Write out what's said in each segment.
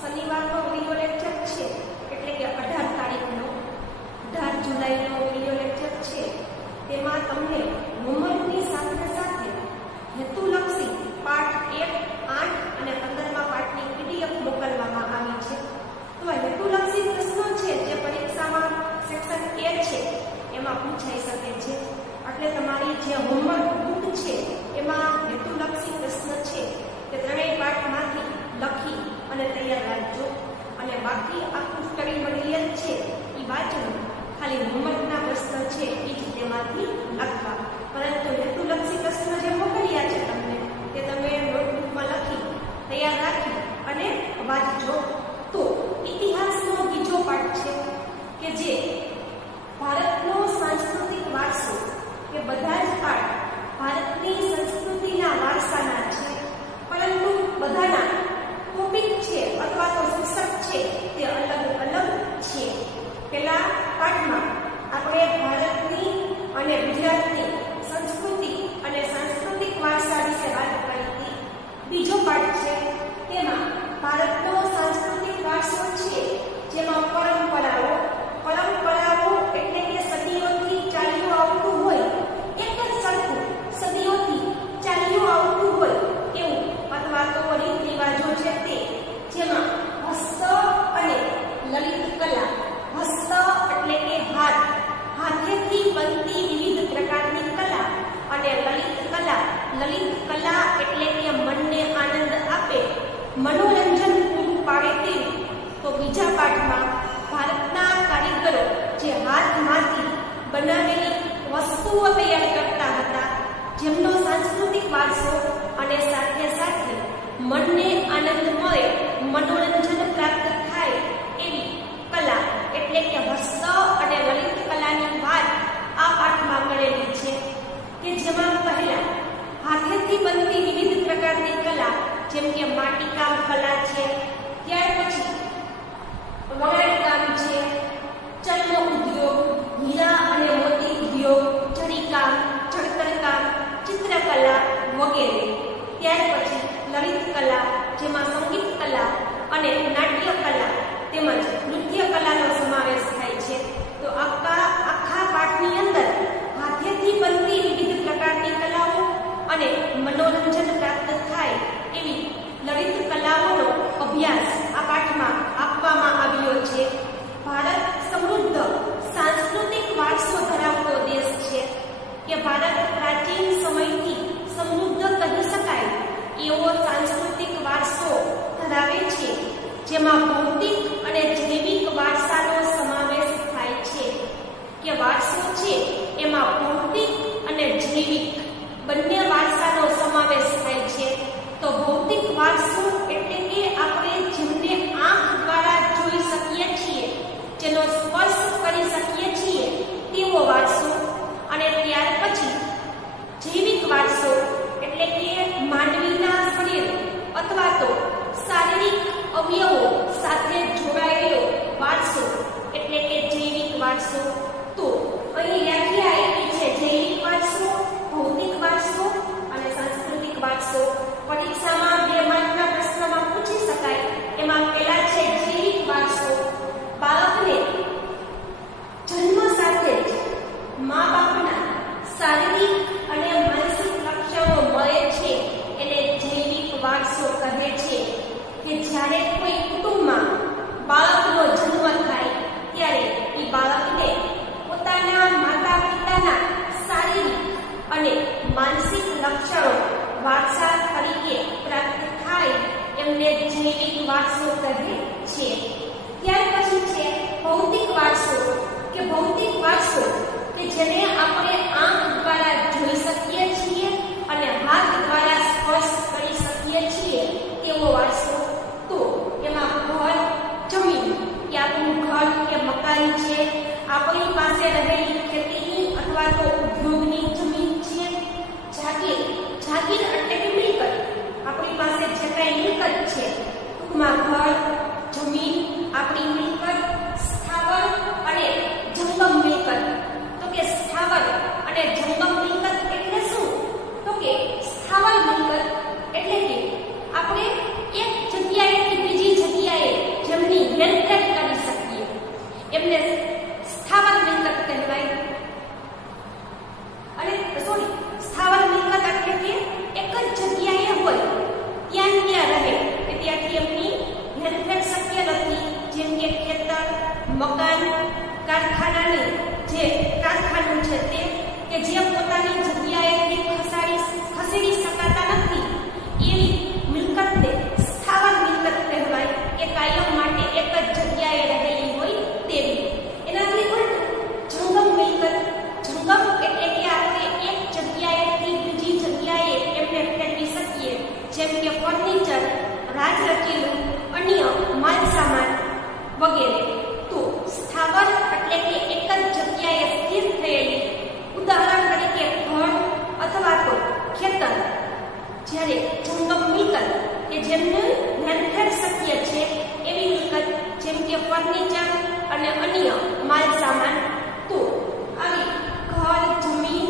શનિવારનો video lecture છે, એટલે કે 18 તારીખનો 18 જુલાઈનો વિડિયો લેક્ચર છે. તેમાં તમને હોમવર્કની સાથે સાથે હેતુલક્ષી પાઠ 1, 8 અને 15મા પાઠની PDF મોકલવામાં આવી છે. તો હેતુલક્ષી પ્રશ્નો છે જે પરીક્ષામાં સેક્શન A છે એમાં પૂછાઈ શકે છે. એટલે તમારી જે હોમવર્ક બુક છે એમાં હેતુલક્ષી પ્રશ્ન છે તે ત્રણેય પાઠમાંથી લખી અને તૈયાર રાખજો. અને બાકી આખું સ્ટડી મટીરિયલ છે એ વાંચવું, ખાલી હોમવર્કના પ્રશ્ન છે એ જ તેમાંથી લખવા. પરંતુ હેતુલક્ષી પ્રશ્ન જે મોકલ્યા છે તમને તે તમે નોટબુકમાં લખી તૈયાર રાખી અને વાંચજો. તો ઇતિહાસનો બીજો પાઠ છે કે જે ભારતનો સાંસ્કૃતિક વારસો, કે બધા જ પાઠ ભારતની સંસ્કૃતિના વારસાના છે, પરંતુ બધાના ટોપિક છે અથવા તો શીર્ષક છે તે અલગ અલગ છે. પહેલા પાઠમાં આપણે ભારતની અને ગુજરાતની સંસ્કૃતિ અને સાંસ્કૃતિક વારસા વિશે વાત કરી હતી. બીજો પાઠ છે તેમાં ભારતનો સાંસ્કૃતિક વારસો છે જેમાં પરંપરાઓ એટલે કે સદીઓથી ચાલ્યું આવતું હોય, એક જ સરખું સદીઓથી ચાલ્યું આવતું હોય એવું અથવા તો રીત રિવાજો છે તે, જેમાં હસ્ત અને લલિત કલા. હસ્ત એટલે કે હાથેથી બનતી વિવિધ પ્રકારની કલા, અને લલિત કલા એટલે કે મનને આનંદ આપે, મનોરંજન પૂરું પાડે તેવી. તો બીજા પાઠમાં ભારતના કારીગરો જે હાથમાંથી બનાવેલી વસ્તુઓ તૈયાર કરતા હતા, જેમનો સાંસ્કૃતિક વારસો અને સાથે સાથે મનને આનંદ મળે, મનોરંજન પ્રાપ્ત થાય એવી કલા એટલે કે હસ્ત અને લલિત કલાની વાત આ પાઠમાં કરેલી છે. કે જેમાં પહેલા હાથેથી બનતી વિવિધ પ્રકારની કલા, જેમ કે માટીકામ કલા છે, ત્યાર પછી વણાટકામ છે, ચર્મ ઉદ્યોગ, હીરા અને મોતી ઉદ્યોગ, જરીકામ, જળતરકામ, ચિત્રકલા વગેરે. ત્યાર પછી લલિત કલા, જેમાં સંગીત કલા અને નાટ્ય કલા તેમજ નૃત્ય કલાનો સમાવેશ થાય છે. તો આખા પાઠની અંદર હાથેથી બનતી વિવિધ પ્રકારની કલાઓ અને મનોરંજન પ્રાપ્ત થાય એવી લલિત કલાઓનો અભ્યાસ આ પાઠમાં આપવામાં આવ્યો છે. ભારત સમૃદ્ધ સાંસ્કૃતિક વારસો ધરાવતો દેશ છે, કે ભારત પ્રાચીન સમયથી સમૃદ્ધ કહી શકાય એવો સાંસ્કૃતિક વારસો ધરાવે છે, જેમાં ભૌતિક અને જૈવિક વારસાનો સમાવેશ થાય છે. કે વારસો છે એમાં ભૌતિક અને જૈવિક બંને વારસાનો સમાવેશ થાય છે. તો ભૌતિક વારસો એટલે કે આપણે જેમને આંખ દ્વારા જોઈ શકીએ છીએ, જેનો સ્પર્શ કરી શકીએ છીએ તેવો વારસો. અને ત્યાર પછી જૈવિક વારસો એટલે કે માનવીના શરીર અથવા તો શારીરિક અવયવો સાથે જોડાયેલો વારસો એટલે કે જૈવિક વારસો. તો અહીં વ્યાખ્યા આપી છે જૈવિક વારસો, ભૌતિક વારસો અને સાંસ્કૃતિક વારસો. પરીક્ષામાં 2 માર્કના પ્રશ્નમાં પૂછી શકાય. એમાં પહેલા છે જૈવિક વારસો. બાળકને જન્મ સાથે જ મા બાપના શારીરિક અને માનસિક લક્ષણો મળે છે એને જૈવિક વારસો કહે છે. કે જ્યારે કોઈ કુટુંબમાં બાળકનો જન્મ થાય ત્યારે એ બાળકને પોતાના માતા પિતાના શારીરિક અને માનસિક લક્ષણો વારસા તરીકે પ્રાપ્ત થાય એમને જૈવિક વારસો કહે છે. ત્યાર પછી છે ભૌતિક વારસો. કે ભૌતિક વારસો કે જેને આપણે આંખ દ્વારા જોઈ શકીએ છીએ અને હાથ દ્વારા સ્પર્શ કરી શકીએ છીએ તેવો વારસો. તો એમાં ઘર, જમીન, કે આપણું ઘર કે મકાન છે, આપણી પાસે રહેલી ખેતીની અથવા તો ઉદ્યોગની જમીન છે, જાગીર એટલે કે મિલકત, આપણી પાસે જે કાંઈ મિલકત છે, ટૂંકમાં ઘર, જમીન, આપણી મિલકત, સ્થાવર અને જંગમ મિલકત. તો કે સ્થાવર અને જંગમ મિલકત એટલે શું? તો કે સ્થાવર મિલકત એટલે કે આપણે એક જગ્યાએથી બીજી જગ્યાએ કારખાનું છે તે કે જે પોતાની જગ્યાએથી ખસેડી શકાતા નથી એવી મિલકતને સ્થાવર મિલકત કહેવાય, કે કાયમ માટે એક જ જગ્યાએ રહેલી હોય તેવી. એનાથી ઉલટું જંગમ મિલકત, જંગમ એટલે કે આપણે એક જગ્યાએથી બીજી જગ્યાએ એમને ફેરવી શકીએ, જેમ કે ફર્નિચર, રાજરચીલું, અન્ય માલસામાન વગેરે. તો સ્થાવર એટલે કે એક જ જગ્યાએ સ્થિર થયેલી, ઉદાહરણ તરીકે ઘર અથવા તો ખેતર. જ્યારે જંગમ મિલકત કે જેમને હેરફેર શક્ય છે એવી મિલકત, જેમ કે ફર્નિચર અને અન્ય માલસામાન. તો આવી ઘર, જમીન,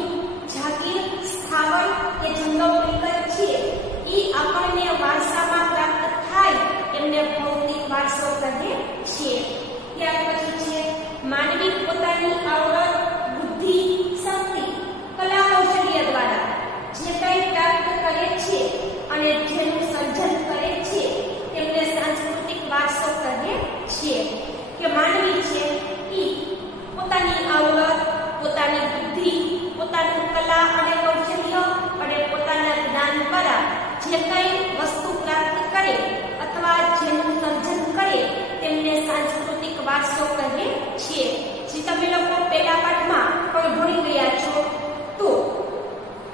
જાગીર, સ્થાવર કે જંગમ મિલકત છે એ આપણને વારસામાં પ્રાપ્ત થાય એમને ભૌતિક વારસો કહે છે. ત્યાર પછી છે માનવી પોતાની આવડત, બુદ્ધિ, શક્તિ, કલા કૌશલ્ય દ્વારા જે કંઈ પ્રાપ્ત કરે છે અને જેનું સર્જન કરે છે તેમને સાંસ્કૃતિક વારસો કહે છે. કે માનવી છે એ પોતાની આવડત, પોતાની બુદ્ધિ, પોતાનું કલા અને કૌશલ્ય અને પોતાના જ્ઞાન દ્વારા જે કંઈ વસ્તુ પ્રાપ્ત કરે અથવા જેનું સર્જન કરે તેમને સાંસ્કૃતિક વારસો કહે છે. જે તમે લોકો પહેલા પાઠમાં પણ ભણી ગયા છો. તો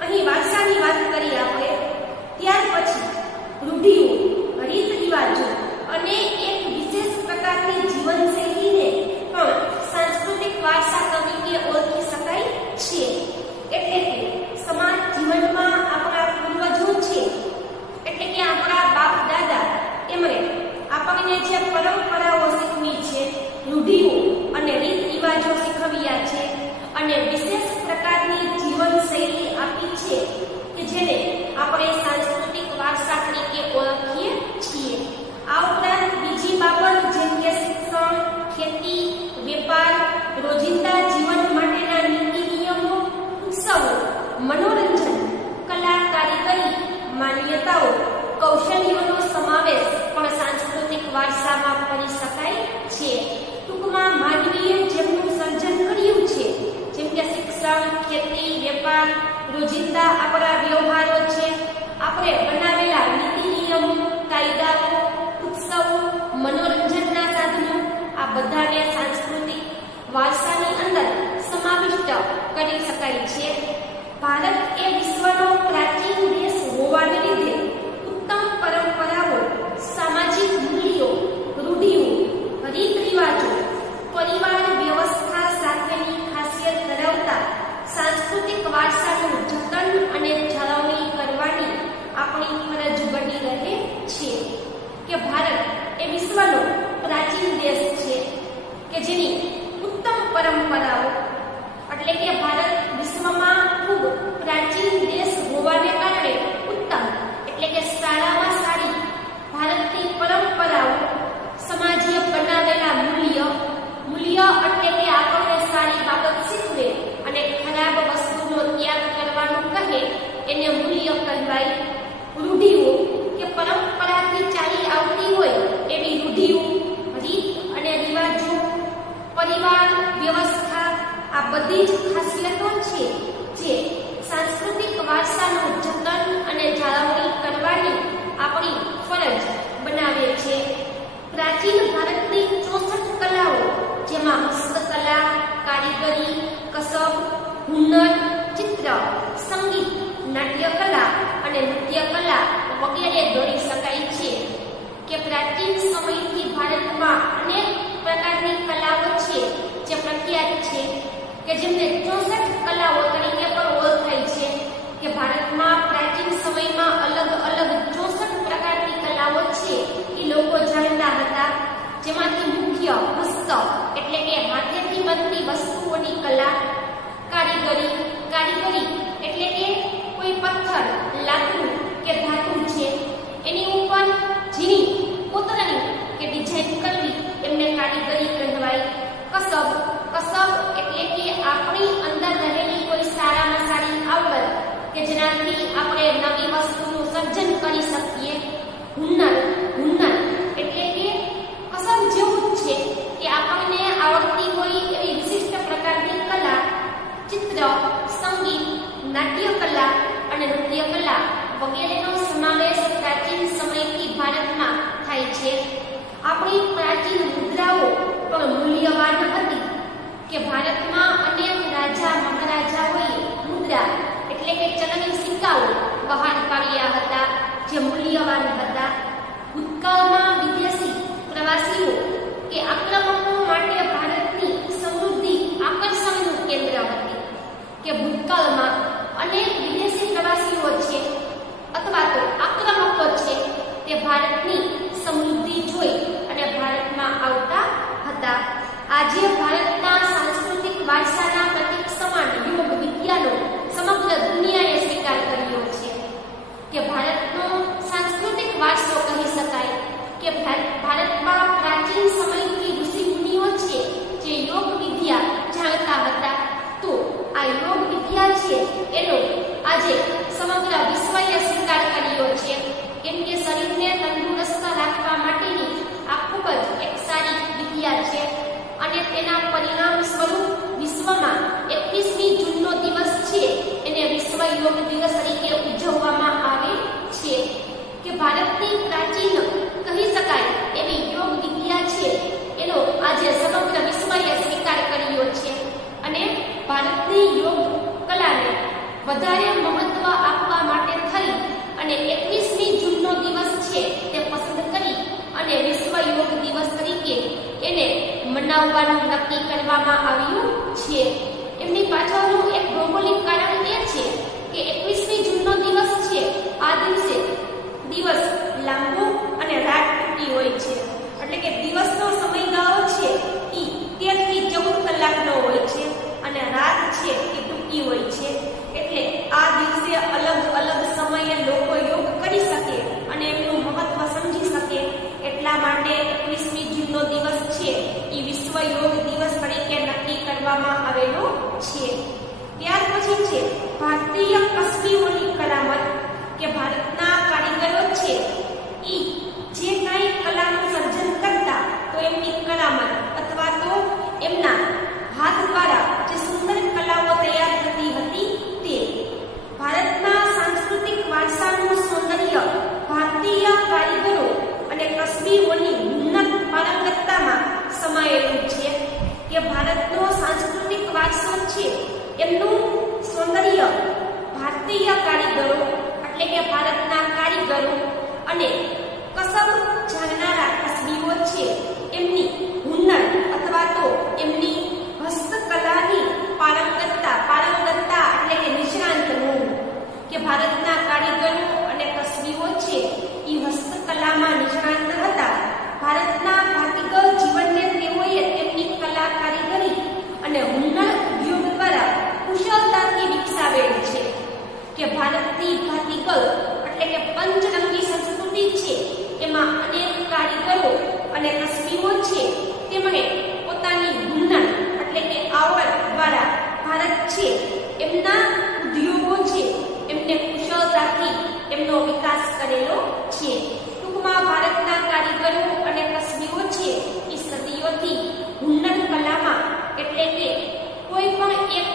અહીં વારસાની વાત કરી આપણે. ત્યાર પછી રૂઢિઓ, રીત રિવાજો અને એક વિશેષ પ્રકારની જીવનશૈલીને પણ સાંસ્કૃતિક વારસા તરીકે ઓળખી શકાય છે. એટલે કે સમાજ જીવનમાં આપણા પૂર્વજો છે, એટલે કે આપણા બાપ દાદા, એમણે આપણને જે પરંપરાઓ શીખવી છે, રૂઢિઓ અને રીત રિવાજો શીખવ્યા છે અને વિશેષ પ્રકારની જીવનશૈલી આપી છે કે જેને આપણે સાંસ્કૃતિક વારસા તરીકે ઓળખીએ છીએ. આ ઉપરાંત બીજી બાબત જેમ કે શિક્ષણ, ખેતી, વેપાર, રોજિંદા જીવન માટેના નીતિ નિયમો, ઉત્સવો, મનોરંજન, કલા, કારીગરી, માન્યતાઓ, કૌશલ્યોનો સમાવેશ પણ સાંસ્કૃતિક વારસામાં કરી શકાય છે. ટૂંકમાં માનવીએ જેમનું સર્જન કર્યું છે, જેમ કે શિક્ષણ, ખેતી, વેપાર, રોજિંદા આપણા વ્યવહારો છે, આપણે બનાવેલા નીતિ નિયમો, કાયદાઓ, ઉત્સવો, મનોરંજનના સાધનો, આ બધાને સાંસ્કૃતિક વારસાની અંદર સમાવિષ્ટ કરી શકાય છે. ભારત એ વિશ્વનો પ્રાચીન દેશ હોવાને લીધે ઉત્તમ પરંપરાઓ, સામાજિક મૂલ્યો, રૂઢિઓ, રીત રિવાજો, પરિવાર વ્યવસ્થા સાથેની ખાસિયત ધરાવતા સાંસ્કૃતિક વારસાનું જતન અને જાળવણી કરવાની આપણી ફરજ બની રહે છે. કે ભારત એ વિશ્વનો પ્રાચીન દેશ છે કે જેની ઉત્તમ પરંપરાઓ, એટલે કે ભારત વિશ્વમાં ખૂબ પ્રાચીન દેશ હોવાને કારણે ઉત્તમ એટલે કે સારામાં સારી ભારતની પરંપરાઓ, સમાજે બનાવેલા મૂલ્ય એટલે કે આપણને સારી બાબત શીખવે અને ખરાબ વસ્તુનો ત્યાગ કરવાનું કહે એને મૂલ્ય કહેવાય. રૂઢિઓ કે પરંપરાથી ચાલી આવતી હોય એવી રૂઢિઓ, રીત અને રિવાજો, પરિવાર વ્યવસ્થા, આ બધી જ ખાસિયતો છે જે સાંસ્કૃતિક વારસાનું જતન અને જાળવણી કરવાની આપણી ફરજ બનાવે છે. પ્રાચીન ભારતની 64 કલાઓ, જેમાં હસ્તકલા, કારીગરી, કસબ, હુનર, ચિત્ર, સંગીત, નાટ્યકલા અને નૃત્યકલા વગેરે ગણી શકાય છે. કે પ્રાચીન સમયથી ભારતમાં અનેક પ્રકારની કલાઓ છે જે પ્રખ્યાત છે, કે જેમને 64 કલાઓ તરીકે પણ ઓળખાય છે. કે ભારતમાં પ્રાચીન સમયમાં અલગ અલગ 64 પ્રકારની કલાઓ છે એ લોકો જાણતા હતા. જેમાંથી મુખ્ય હસ્ત એટલે કે હાથેથી બનતી વસ્તુઓની કલા, કારીગરી એટલે કે કોઈ પથ્થર, લાકડું કે ધાતુ છે એની ઉપર ઝીણી કોતરણી કે ડિઝાઇન કરવી એમને કારીગરી કહેવાય. કસબ એટલે કે આપણી અંદર રહેલી કોઈ સારામાં સારી આવડત કે જેનાથી આપણે નવી વસ્તુનું સર્જન કરી શકીએ. હુનર એટલે કે કસબ જેવું જ છે કે આપણને આવડતી હોય એવી વિશિષ્ટ આપણી પ્રાચીન મુદ્રાઓ પણ મૂલ્યવાન હતી કે ભારતમાં અનેક રાજા મહારાજાઓએ મુદ્રા એટલે કે ચલણી સિક્કાઓ બહાર પાડ્યા હતા જે મૂલ્યવાન હતા. ભૂતકાળમાં વિદેશી પ્રવાસીઓ કે આક્રમકો માટે ભારતની સમૃદ્ધિ આકર્ષણનું કેન્દ્ર હતી કે ભૂતકાળમાં અનેક વિદેશી પ્રવાસીઓ છે અથવા તો આક્રમકો છે તે ભારતની સમૃદ્ધિ જોઈ અને ભારતમાં આવતા હતા. આજે ભારતના સાંસ્કૃતિક વારસાના પ્રતીક સમાન યોગ વિદ્યાનો સમગ્ર દુનિયાએ સ્વીકાર કર્યો છે કે ભારતનો સાંસ્કૃતિક વારસો કહી શકાય કે ભારતમાં પ્રાચીન સમયથી ઋષિ મુનિઓ છે જે યોગ વિદ્યા જાણતા હતા. તો આ યોગ વિદ્યા છે એનો આજે સમગ્ર વિશ્વએ સ્વીકાર કર્યો છે કેમ કે શરીરને તંદુરસ્ત રાખવા માટેની આ ખૂબ જ એક સારી વિદ્યા છે અને તેના પરિણામ સ્વરૂપ વિશ્વમાં 21મી જૂનનો દિવસ છે એને વિશ્વ યોગ દિવસ તરીકે ઉજવવામાં આવે છે કે ભારતની પ્રાચીન કહી શકાય એવી યોગ વિદ્યા છે એનો આજે સમગ્ર વિશ્વએ સ્વીકાર કર્યો છે અને ભારતની યોગ કલાને વધારે મહત્વ આપવા માટે થઈ અને 21મી જૂનનો દિવસ છે તે પસંદ કરી અને વિશ્વ યોગ દિવસ તરીકે એને મનાવવાનું નક્કી કરવામાં આવ્યું છે. એમની પાછળનું એક ભૌગોલિક કારણ એ છે કે 21મી જૂનનો દિવસ છે આ દિવસ લાંબો અને રાત ટૂંકી હોય છે એટલે કે દિવસનો સમયગાળો છે એ 13 થી 14 કલાકનો હોય છે અને રાત છે એ ટૂંકી હોય છે એટલે આ દિવસે અલગ અલગ સમયે લોકો યોગ કરી શકે અને એમનું મહત્વ સમજી શકે એટલા માટે 21મી જૂનનો દિવસ છે એ વિશ્વ યોગ દિવસ તરીકે નક્કી કરવામાં આવેલો છે. ત્યાર પછી છે ભારતીય કસબીઓની કરામત કે ભારતના કારીગરો છે એ જે કાંઈ કલાનું સર્જન કરતા તો એમની કરામત અથવા તો એમના હાથ દ્વારા જે સુંદર કલાઓ તૈયાર થતી હતી તે ભારતના સાંસ્કૃતિક વારસાનું સૌંદર્ય ભારતીય કારીગરો અને કસબીઓની ઉન્નત પારંગતતામાં સમાયેલું છે કે ભારતનો સાંસ્કૃતિક વારસો છે એમનું સૌંદર્ય ભારતીય કારીગરો એટલે કે ભારતના કારીગરો અને કસબ જાણનારા કસબીઓ છે એમની હુનર અથવા તો એમની હસ્તકલાની પારંગતતા એટલે કે નિષ્ણાંત હોવું કે ભારતના કારીગરો અને કસબીઓ છે એ હસ્તકલામાં નિષ્ણાંત હતા. ભારતના ભાતીગળ જીવનને તેઓએ તેમની કલા કારીગરી અને હુનર ઉદ્યોગ દ્વારા કુશળતાથી વિકસાવેલ છે કે ભારતની ભાતીગળ એટલે કે પંચરંગી સંસ્કૃતિ છે એમાં અનેક કારીગરો અને કસબીઓ છે તેમણે પોતાની હુનર એટલે કે આવડ દ્વારા ભારત છે એમના ઉદ્યોગો છે એમને કુશળતાથી એમનો વિકાસ કરેલો છે. ટૂંકમાં ભારતના કારીગરો અને કસબીઓ છે એ સદીઓથી હુનર કલામાં એટલે કે કોઈ પણ એક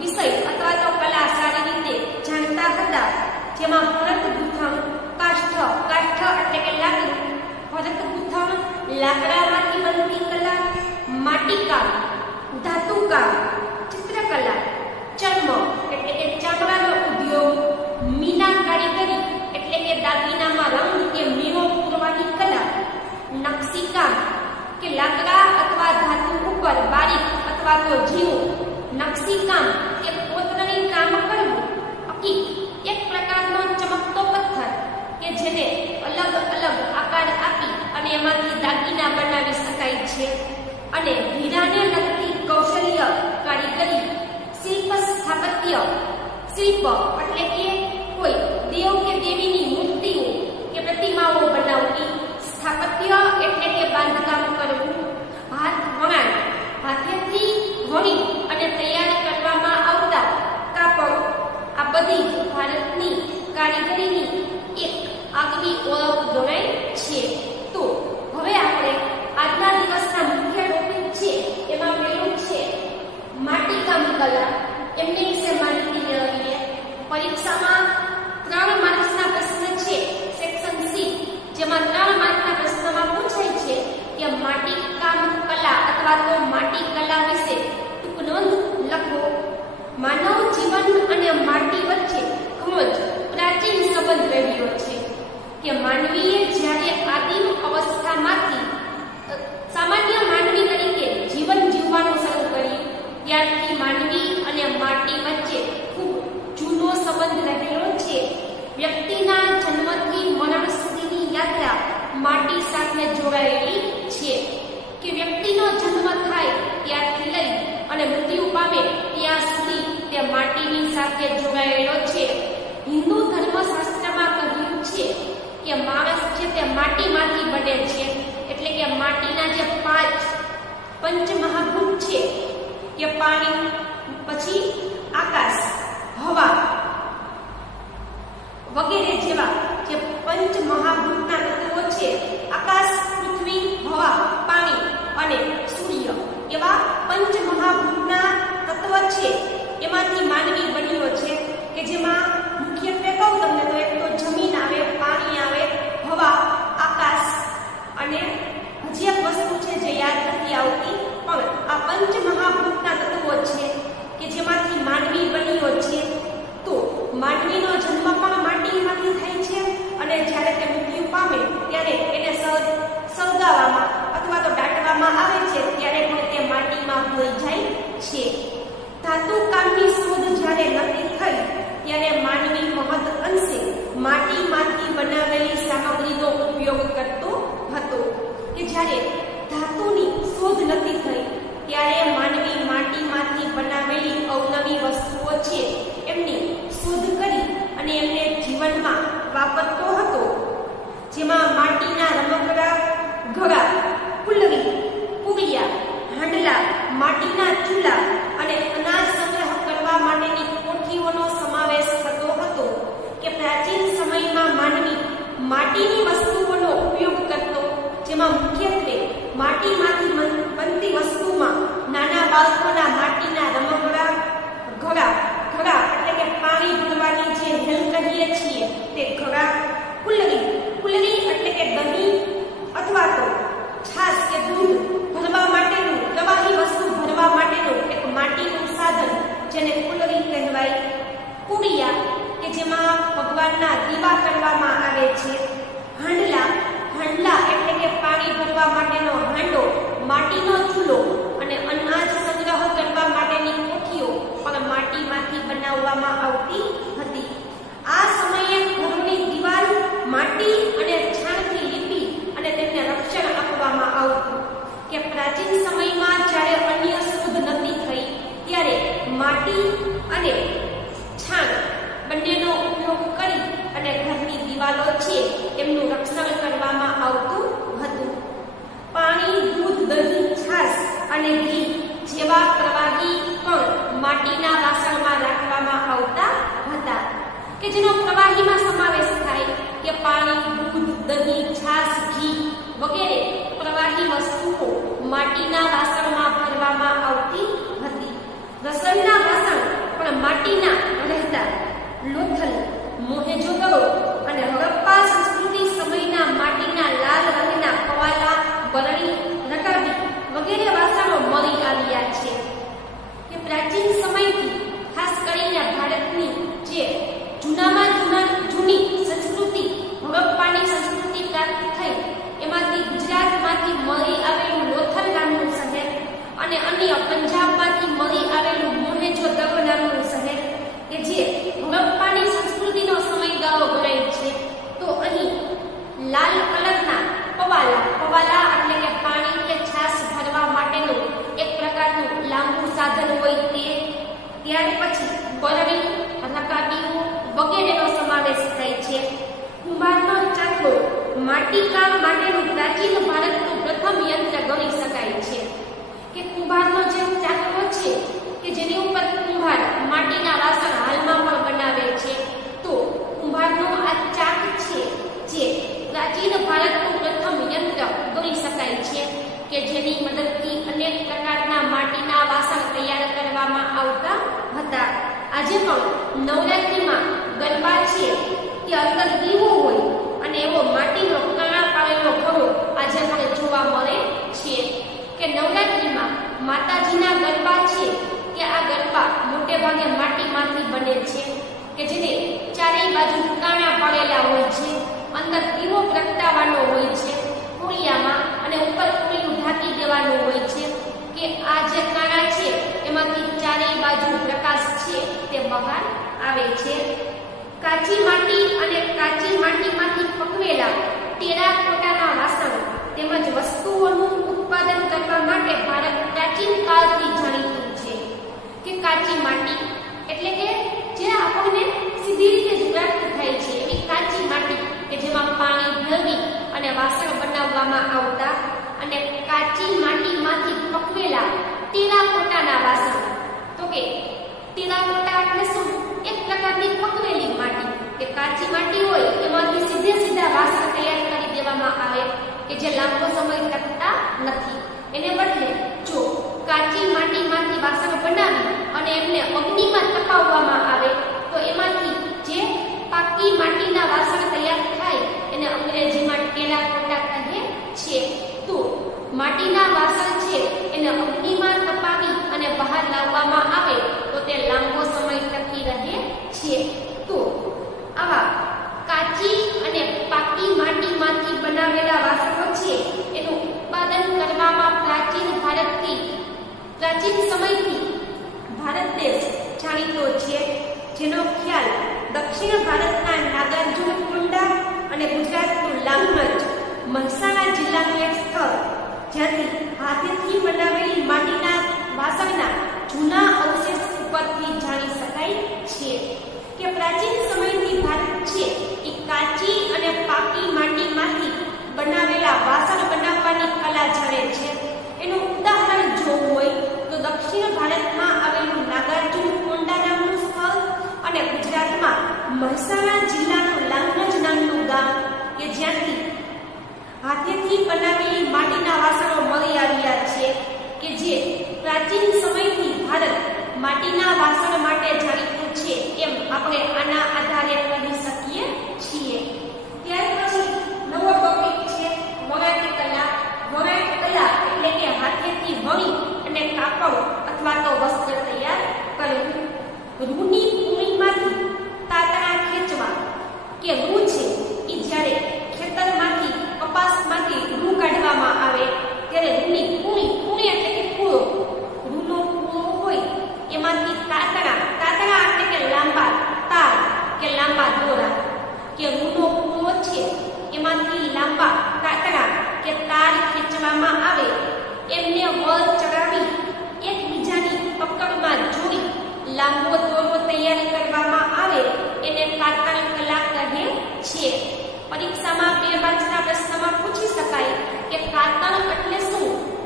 વિષય અથવા તો કલા સારી રીતે જાણતા હતા જેમાં ભરત ગૂંથણ કાષ્ઠ એટલે કે લાકડું ભરત ગૂંથણ લાકડામાંથી બનતી કલા માટીકામ ધાતુકામ ચિત્રકલા ચર્મ એટલે કે ચામડાનો ઉદ્યોગ મીના કારીગરી એટલે કે દાગીનામાં રંગ કે મીણો પૂરવાની કલા નકશીકામ કે લાકડા અથવા ધાતુ ઉપર બારીક અથવા તો જીવું નકશીકામ કે કોતરણી કામ કરવું અકીક એક પ્રકારનો ચમકતો પથ્થર કે જેને અલગ અલગ આકાર આપી અને એમાંથી દાગીના બનાવી શકાય છે અને હીરાને લગતી કૌશલ્ય કારીગરી શિલ્પ સ્થાપત્ય શિલ્પ એટલે કે કોઈ દેવ કે દેવીની મૂર્તિઓ કે પ્રતિમાઓ બનાવવી સ્થાપત્ય એટલે કે બાંધકામ કરવું હાથ વણાટ હાથેથી વણી અને તૈયાર કરવામાં આવતા કાપડ આ બધી ભારતની કારીગરીની એક આગવી ઓળખ ગણાય છે. તો હવે આપણે આજના દિવસના મુખ્ય ટોપિક છે એમાં પહેલું છે માટીકામ કલા એમની વિશે માહિતી મેળવીએ. પરીક્ષામાં 3 માર્ક્સના પ્રશ્ન છે સેક્શન સી જેમાં માટી સાથે જોડાયેલી છે. કે વ્યક્તિનો જન્મ થાય ત્યારથી લઈ અને મૃત્યુ પામે ત્યાં સુધી તે માટીની સાથે જોડાયેલો છે. હિન્દુ ધર્મશાસ્ત્રમાં કહ્યું છે કે માણસ છે તે માટીમાંથી બને છે. એટલે કે માટીના જે 5 પંચમહાભૂત છે કે પાણી, પછી આકાશ, હવા વગેરે જેવા જે પંચમહાભૂતના તત્વો છે, આકાશ, પૃથ્વી, હવા, પાણી અને સૂર્ય, એવા પંચમહાભૂતના તત્વ છે એમાંથી માનવી બન્યો છે. કે જેમાં મુખ્યત્વે કહું તમને તો એક તો જમીન આવે, પાણી આવે, હવા, આકાશ અને હજી એક વસ્તુ છે જે યાદ નથી આવતી, પણ આ પંચમહાભૂતના તત્વો છે કે જેમાંથી માનવી બન્યો છે. તો માનવીનો જન્મ પણ માટીમાંથી થાય છે અને જ્યારે તે મૃત્યુ પામે ત્યારે એને સળગાવવામાં અથવા તો દાટવામાં આવે છે ત્યારે પણ તે માટીમાં ભળી જાય છે. ધાતુ કામની શોધ જ્યારે નક્કી થઈ ત્યારે માનવી મહદ અંશે માટીમાંથી બનાવેલી સામગ્રીનો ઉપયોગ કરતો હતો. કે જ્યારે ધાતુની શોધ નથી થઈ ત્યારે માનવી માટીમાંથી બનાવેલી અવનવી વસ્તુઓ છે એમની શોધ કરી અને એમને જીવનમાં વાપરતો હતો. જેમાં માટીના રમકડા, ઘડા, કુલરી, પુરિયા, હાંડલા, માટીના ચૂલા અને અનાજ સંગ્રહ કરવા માટેની કોઠીઓનો સમાવેશ થતો હતો. કે પ્રાચીન સમયમાં માનવી માટીની વસ્તુઓનો ઉપયોગ કરતો, જેમાં મુખ્યત્વે માટીમાંથી બનતી વસ્તુમાં નાના બાળકોના માટીના રમકડા, ઘડા એટલે કે પાણી ભરવાની જે હેલ કહીએ છીએ તે ઘડા, કુલરી એટલે કે દહીં અથવા તો છાશ કે દૂધ ભરવા માટેનું, પ્રવાહી વસ્તુ ભરવા માટેનું એક માટીનું સાધન જેને કુલરી કહેવાય, પુરિયા કે જેમાં ભગવાનના દીવા કરવામાં આવે છે, હાંડલા એટલે કે પાણી ભરવા માટેનો હાંડો, માટીનો ચૂલો અને અનાજ સંગ્રહ કરવા માટેની કોઠીઓ પણ માટીમાંથી બનાવવામાં આવતી હતી. આ સમયે ઘરોની દિવાલ માટી અને છાણથી લીપી અને તેમને રક્ષણ આપવામાં આવતું. કે પ્રાચીન સમયમાં જ્યારે અન્ય શોધ નથી થઈ ત્યારે માટી અને છાણ બંનેનો ઉપયોગ કરી અને ઘરની દિવાલો છે એમનું રક્ષણ કરવામાં આવતું હતું. પાણી, દૂધ, દહીં, છાશ અને ઘી જેવા પ્રવાહી પણ માટીના વાસણમાં રાખવામાં આવતા હતા. કે જેનો પ્રવાહીમાં સમાવેશ થાય કે પાણી, દૂધ, દહીં, છાશ, ઘી વગેરે પ્રવાહી વસ્તુઓ માટીના વાસણમાં ભરવામાં આવતી હતી. રસોઈના વાસણ પણ માટીના રહેતા. લોથલ, મોહેંજો-દડો અને હડપ્પા સંસ્કૃતિ સમયના માટીના લાલ રંગના પવાલા, બરણી, રકાબી વગેરે વાસણો મળી આવ્યા છે. કે પ્રાચીન સમયથી ખાસ કરીને ભારતની જે જૂની સંસ્કૃતિ, હડપ્પાની સંસ્કૃતિ પ્રાપ્ત થઈ એમાંથી ગુજરાતમાંથી મળી આવેલું લોથલ નામનું શહેર અને અન્ય પંજાબમાંથી મળી આવેલું મોહેંજો-દડો નામનું શહેર કે જે હડપ્પાની સંસ્કૃતિનો સમયગાળો ગણાય છે. તો અહીં લાલ કલરના પવાલા એટલે કે પાણી કે છાશ ભરવા માટેનું એક પ્રકારનું લાંબુ સાધન હોય તે, ત્યાર પછી બરણી, રકાબીઓ વગેરેનો સમાવેશ થાય છે. કુંભારનો ચાકડો માટીકામ માટેનું પ્રાચીન ભારતનું પ્રથમ યંત્ર ગણી શકાય છે. કે કુંભારનો જે ચાકડો છે કે જેની ઉપર કુંભાર માટીના વાસણ હાલમાં પણ બનાવે છે. તો કુંભારનો આ ચાક છે જે પ્રાચીન ભારતનું પ્રથમ યંત્ર ગણી શકાય છે. કે જેની મદદથી અનેક પ્રકારના માટીના વાસણ તૈયાર કરવામાં આવતા હતા. આજે પણ નવરાત્રિમાં ગરબા છે કે અંદર દીવો હોય અને એવો માટીનો કાણા પાડેલો ઘડો આજે પણ જોવા મળે છે. કે નવરાત્રિમાં માતાજીના ગરબા છે કે આ ગરબા મોટે ભાગે માટીમાંથી બને છે. કે જેને ચારેય બાજુ કાણા પાડેલા હોય છે, અંદર દીવો પ્રગટાવવાનો હોય છે કોળિયામાં અને ઉપર કોળિયું ઢાંકી દેવાનું હોય છે. કે આ જે કાણા છે એમાંથી ચારેય બાજુ પ્રકાશ છે તે બહાર આવે છે. કાચી માટી અને કાચી માટીમાંથી પકવેલા ટેરાકોટાના માટી એટલે કે જે આપણને સીધી રીતે જ પ્રાપ્ત થાય છે એવી કાચી માટી કે જેમાં પાણી ભેળવી અને વાસણ બનાવવામાં આવતા, અને કાચી માટીમાંથી પકવેલા ટેરાકોટાના વાસણ. તો કે ટેરાકોટા એટલે શું? એક પ્રકારની પકવેલી માટી કે કાચી માટી હોય એમાંથી સીધા વાસણ તૈયાર કરી દેવામાં આવે કે જે લાંબો સમય ટકતા નથી. એને બદલે જો કાચી માટીમાંથી વાસણ બનાવી અને એમને અગ્નિમાં તપાવવામાં આવે તો એમાંથી જે પાકી માટીના વાસણ તૈયાર થાય એને અંગ્રેજીમાં ટેરાકોટા કહે છે. તો માટીના વાસણ છે એને અગ્નિમાં તપાવી અને બહાર લાવવામાં આવે તો તે લાંબો સમય ટકી રહે છે. તો આવા કાચી અને પાકી માટીમાંથી બનાવેલા વાસણો છે એનું ઉત્પાદન કરવામાં પ્રાચીન સમયથી ભારત દેશ જાણીતો છે, જેનો ખ્યાલ દક્ષિણ ભારતના નાગાર્જુન કોંડા અને ગુજરાતનું લાંગણજ મહેસાણા જિલ્લાનું એક સ્થળ જ્યાંથી હાથેથી બનાવેલી માટીના વાસણના જૂના અવશેષ ઉપરથી જાણી શકાય છે કે પ્રાચીન સમયથી ભારત છે એ કાચી અને પાકી માટીમાંથી બનાવેલા વાસણ બનાવવાની કલા જાણે છે. એનું ઉદાહરણ જોવું હોય તો દક્ષિણ ભારતમાં આવેલું નાગાર્જુન કોંડા નામનું સ્થળ અને ગુજરાતમાં મહેસાણા જિલ્લાનું લાંગણજ નામનું ગામ કે જ્યાંથી હાથેથી બનાવેલી માટીના વાસણો મળી આવ્યા છે કે જે પ્રાચીન સમયથી ભારત માટીના વાસણ માટે જાણીતું છે એમ આપણે આના આધારે કહી શકીએ છીએ. ત્યાર પછી નવો ટોપિક છે વણાટ કલા. વણાટ કલા એટલે કે હાથેથી વણી અને કાપડ અથવા તો વસ્ત્ર તૈયાર કરવું. રૂની પૂણીમાંથી તાતણા ખેંચવા કે રૂ છે એ જ્યારે ખેતરમાંથી કપાસમાંથી રૂ કાઢવામાં આવે ત્યારે રૂની પૂણી એટલે કે પૂળો, રૂનો પૂળો હોય એમાંથી તાતણા એટલે કે લાંબા તાર કે લાંબા દોરા કે રૂનો પૂળો છે એમાંથી લાંબા તાતણા કે તાર ખેંચવામાં આવે એમને વળ ચડાવી એકબીજાની પકડમાં જોડી લાંબો દોરો તૈયાર કરવામાં આવે એને કાતર કલા કહે છે. પરીક્ષામાં 2 માર્ક્સના પ્રશ્નમાં પૂછી શકાય કે કાતર એટલે શું?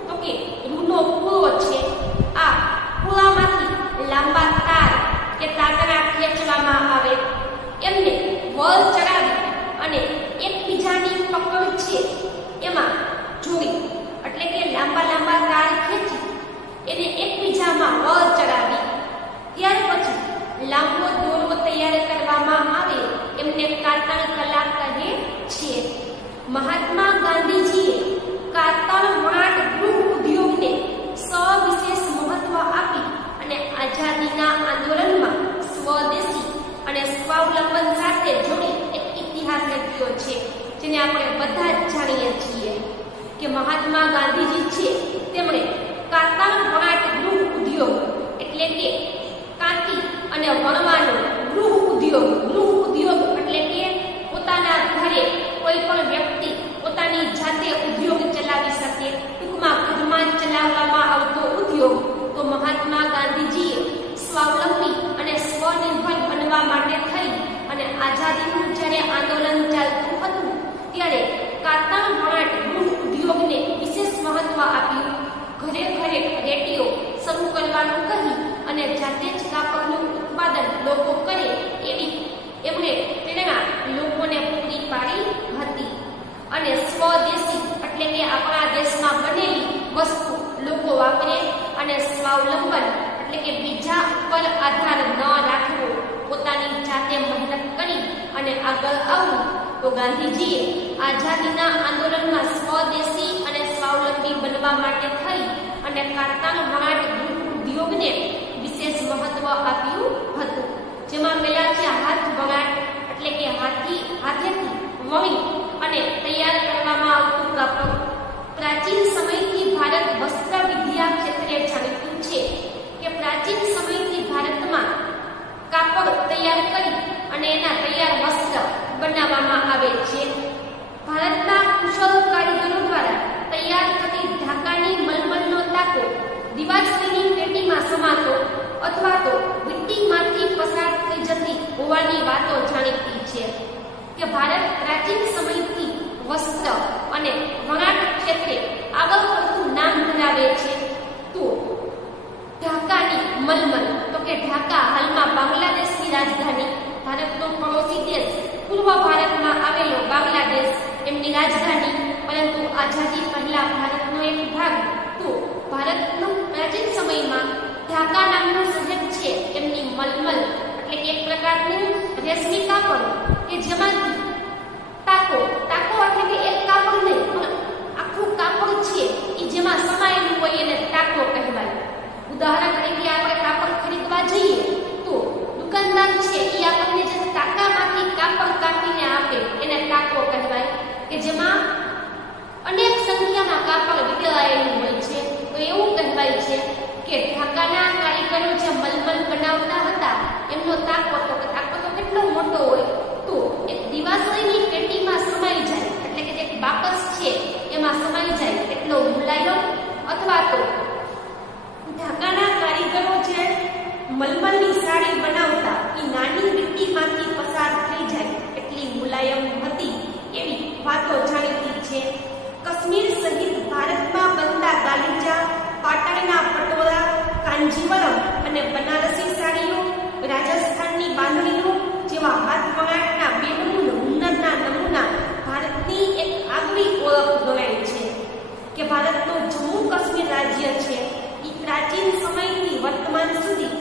તો કે રૂનો પૂળો છે, આ પૂળામાંથી લાંબા તાર કે તાતણા ખેંચવામાં આવે એમને વળ ચડાવી અને એકબીજાની પકડ છે એમાં જોડી એટલે કે લાંબા તાર ખેંચી એને એકબીજામાં વળ ચડાવી ત્યાર પછી લાંબો દોરો તૈયાર કરવામાં આવે એમને કાતર કલા કહે છે. મહાત્મા ગાંધીજીએ કાતર વણાટ ગૃહ ઉદ્યોગને સવિશેષ મહત્વ આપી અને આઝાદીના આંદોલનમાં સ્વદેશી અને સ્વાવલંબન સાથે જોડી એક ઇતિહાસ લખ્યો છે જેને આપણે બધા જ જાણીએ છીએ કે મહાત્મા ગાંધીજી છે તેમણે કાતર વણાટ ગૃહ ઉદ્યોગ એટલે કે કાંતી અને વણવાનો ગૃહ ઉદ્યોગ એટલે કે પોતાના ઘરે કોઈ પણ વ્યક્તિ પોતાની જાતે ઉદ્યોગ ચલાવી શકે, ટૂંકમાં ઘરમાં ચલાવવામાં આવતો ઉદ્યોગ. તો મહાત્મા ગાંધીજીએ સ્વાવલંબી અને સ્વનિર્ભર બનવા માટે થઈ અને આઝાદીનું જ્યારે આંદોલન ચાલતું હતું ત્યારે કાતર વણાટ ગૃહ ઉદ્યોગને વિશેષ મહત્વ આપ્યું. ઘરે રેટીઓ શરૂ કરવાનું કહી અને જાતે જ કાપડનું ઉત્પાદન લોકો કરે એવી એમણે પ્રેરણા લોકોને પૂરી પાડી હતી. અને સ્વદેશી એટલે કે આપણા દેશમાં બનેલી વસ્તુ લોકો વાપરે અને સ્વાવલંબન એટલે કે બીજા પર આધાર ન રાખવો, પોતાની જાતે મહેનત કરી અને આગળ આવવું. તો ગાંધીજીએ આઝાદીના આંદોલનમાં સ્વદેશી અને સ્વાવલંબી બનવા માટે થઈ અને કાતર વણાટ ગૃહ ઉદ્યોગને વિશેષ મહત્વ આપ્યું હતું. જેમાં પહેલા છે હાથ વણાટ એટલે કે હાથેથી વણી અને તૈયાર કરવામાં આવતું કાપડ. પ્રાચીન સમયથી ભારત વસ્ત્ર વિદ્યા ક્ષેત્રે જાણીતું છે કે પ્રાચીન સમયથી ભારતમાં કાપડ તૈયાર કરી અને એના તૈયાર વસ્ત્ર બનાવવામાં આવે છે. ભારતના કુશળ કારીગરો દ્વારા તૈયાર થતી ઢાકાની મલમલનો તાકો દિવાસળીની પેટીમાં સમાતો અથવા તો બાંગ્લાદેશની રાજધાની, ભારતનો પડોશી દેશ પૂર્વ ભારતમાં આવેલો બાંગ્લાદેશ એમની રાજધાની, પરંતુ આઝાદી પહેલા ભારતનો એક ભાગ. તો ભારતનો પ્રાચીન સમયમાં ઢાકા નામનું શહેર છે એમની મલમલ એટલે કે એક પ્રકારનું રેશમી કાપડ કે જેમાંથી ટાકો એટલે કે એક કાપડ નહીં પણ આખું કાપડ છે એ જેમાં સમાયેલું હોય એને ટાકો કહેવાય. ઉદાહરણ તરીકે આપણે કાપડ ખરીદવા જઈએ તો દુકાનદાર છે એ આપણને જે ટાકામાંથી કાપડ કાપીને આપે એને ટાકો કહેવાય, કે જેમાં અનેક સંખ્યામાં કાપડ વિખરાયેલું હોય છે. તો એવું કહેવાય છે કે ઢાકાના કારીગરો જે મલમલ બનાવતા હતા એમનો તાકો તો કેટલો મોટો હોય, તો એક દિવાસળીની પેટીમાં સમાઈ જાય એટલે કે જે બાકસ છે એમાં સમાઈ જાય એટલો મુલાયમ, અથવા તો ઢાકાના કારીગરો જે મલમલની સાડી બનાવતા એ નાની વીંટીમાંથી પસાર થઈ જાય એટલી મુલાયમ હતી એવી વાતો જાણીતી છે. કાશ્મીર સહિત ભારતમાં બનતા ગાલીચા, પાટણના પટોળા, કાંજીવરમ અને બનારસી સાડીઓ, રાજસ્થાનની બાંધણીઓ જેવા હાથ વણાટના બેનમૂન હુન્નરના નમૂના ભારતની એક આગવી ઓળખ ગણાય છે. કે ભારતનું જમ્મુ કાશ્મીર રાજ્ય છે એ પ્રાચીન સમયથી વર્તમાન સુધી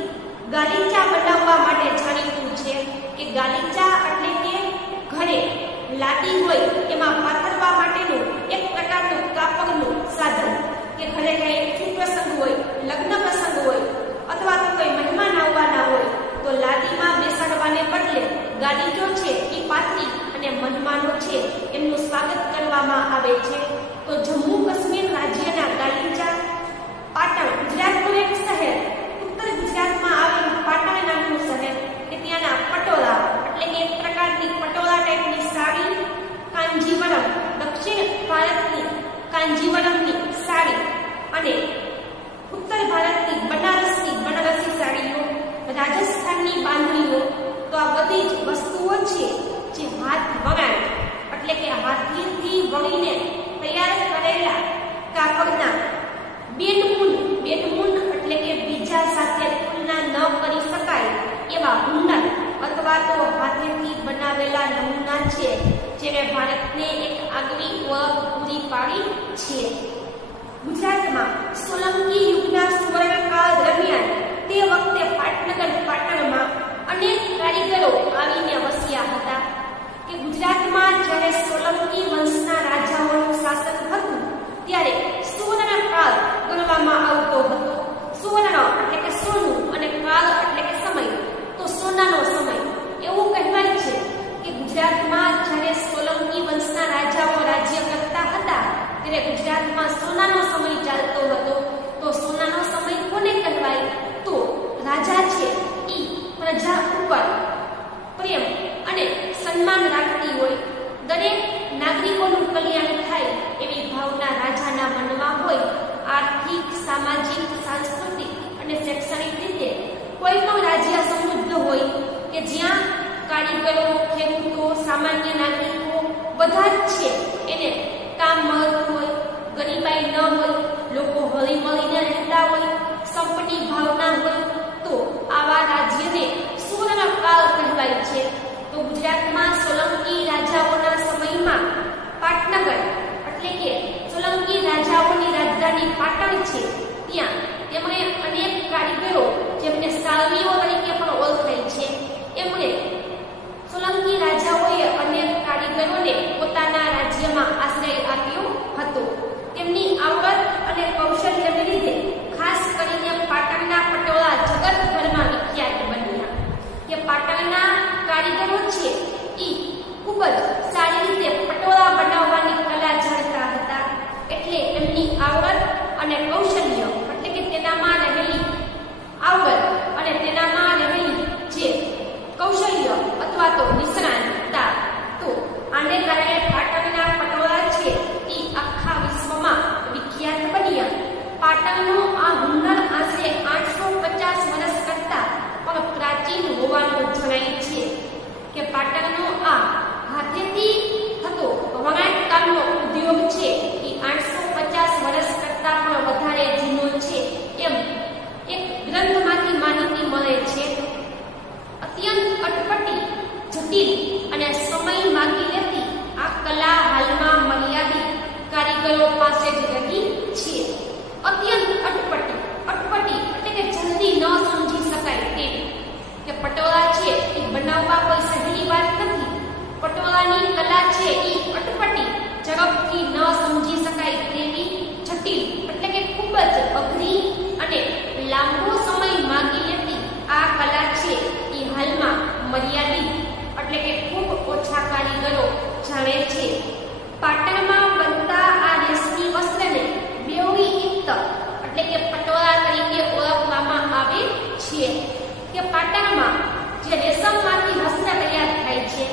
ગાલીચા બનાવવા માટે જાણીતું છે. કે ગાલીચા એટલે કે ઘરે લાદી હોય એમાં પાથરવા માટેનું એક પ્રકારનું કાપડનું સાધન. કે ઘરે કંઈ શુભ પ્રસંગ હોય, લગ્ન પ્રસંગ હોય અથવા તો કોઈ મહેમાન આવવાના હોય તો લાદીમાં બેસાડવાને બદલે ગાલીચો છે એ પાથરી અને મહેમાનો છે એમનું સ્વાગત કરવામાં આવે છે. તો જમ્મુ કાશ્મીર રાજ્યના ગાલીચા, પાટણ ગુજરાતનું એક શહેર, ઉત્તર ગુજરાતમાં આવેલું પાટણ નામનું શહેર, કે ત્યાંના પટોળા એટલે કે એક પ્રકારની પટોળા ટાઈપની સાડી, કાંજીવરમ દક્ષિણ ભારતની કાંજીવરમની સાડી અને ઉત્તર ભારતની બનારસી સાડીઓ, રાજસ્થાનની બાંધણીઓ, તો આ બધી જ વસ્તુઓ છે જે હાથ વણાટ એટલે કે હાથથી વણીને તૈયાર કરેલા કાપડના બેનમૂન એટલે કે બીજા સાથે તુલના ન કરી શકાય એવા હુન્નર અથવા તો હાથેથી બનાવેલા નમૂના છે જેને ભારતને એક આગવી ઓળખ પૂરી પાડી છે. ગુજરાતમાં સોલંકી યુગના સુવર્ણકાળ દરમિયાન તે વખતે પાટણમાં અનેક કારીગરો આવીને વસ્યા હતા. કે ગુજરાતમાં જ્યારે સોલંકી વંશના રાજાઓનું શાસન હતું ત્યારે સુવર્ણકાળ ગણવામાં આવતો હતો. સુવર્ણ એટલે કે સોનું અને કાળ એટલે કે સમય, તો સોનાનો સમય. એવું કહેવાય છે કે ગુજરાતમાં જ્યારે સોલંકી વંશના રાજાઓ રાજ્ય કરતા હતા ત્યારે ગુજરાતમાં સોનાનો સમય ચાલતો હતો. તો સોનાનો સમય કોને કહેવાય? તો રાજા છે ઈ પ્રજા ઉપર પ્રેમ અને સન્માન રાખતી હોય, દરેક નાગરિકોનું કલ્યાણ થાય એવી ભાવના રાજાના મનમાં હોય. આર્થિક, સામાજિક, સાંસ્કૃતિક અને શૈક્ષણિક રીતે કોઈ પણ રાજ્ય સમૃદ્ધ હોય કે જ્યાં કારીગરો, ખેડૂતો, સામાન્ય નાગરિકો બધા જ છે એને કામ મળતું હોય, ગરીબાઈ ન હોય, લોકો હળી મળીને રહેતા હોય, સંપની ભાવના હોય, તો આવા રાજ્યને સુવર્ણકાળ કહેવાય છે. તો ગુજરાતમાં સોલંકી રાજાઓના સમયમાં પાટનગર એટલે કે સોલંકી રાજાઓની રાજધાની પાટણ છે ત્યાં તેમણે અનેક કારીગરો જેમને સાલવીઓ તરીકે પણ ઓળખાય છે એમણે સોલંકી રાજાઓએ અનેક કારીગરોને પોતાના રાજ્યમાં આશ્રય આપ્યો હતો. તેમની આવડત અને કૌશલ્યને લીધે ખાસ કરીને પાટણના પટોળા જગતભરમાં વિખ્યાત બન્યા. કે પાટણના કારીગરો છે એ ખૂબ જ સારી રીતે પટોળા બનાવવાની કલા જાણતા હતા. એટલે એમની આવડત અને કૌશલ્ય એટલે કે તેનામાં રહેલી આવડત અને તેનામાં રહેલી જે કૌશલ્ય અથવા તો નિષ્ણાતતા, તો આને કારણે પાટણના પટોળા છે એ આખા વિશ્વમાં વિખ્યાત બન્યા. પાટણનું આ હુન્નર આશરે 850 વર્ષ કરતા પણ પ્રાચીન હોવાનું જણાય છે. કે પાટણનો આ હાથેથી થતો વણાટકામનો ઉદ્યોગ છે એ 850 વર્ષ કરતા પણ વધારે જૂનો છે એમ એક ગ્રંથમાંથી માહિતી મળે છે. પાસે જ રહી છે. અત્યંત અટપટી એટલે કે જલ્દી ન સમજી શકાય તેવી કે પટોળા છે એ બનાવવા કોઈ સહેલી વાત નથી. પટોળાની કલા છે એ અટપટી, ઝડપથી ન સમજી શકાય તેવી, જટિલ એટલે કે ખૂબ જ અઘરી અને લાંબો સમય માંગી લેતી આ કલા છે એ હાલમાં મર્યાદિત એટલે કે ખૂબ ઓછા કારીગરો જાણે છે. પાટણમાં બનતા આ રેશમી વસ્ત્રને બેવડી ઇક્ત એટલે કે પટોળા તરીકે ઓળખવામાં આવે છે. કે પાટણમાં જે રેશમમાંથી વસ્ત્ર તૈયાર થાય છે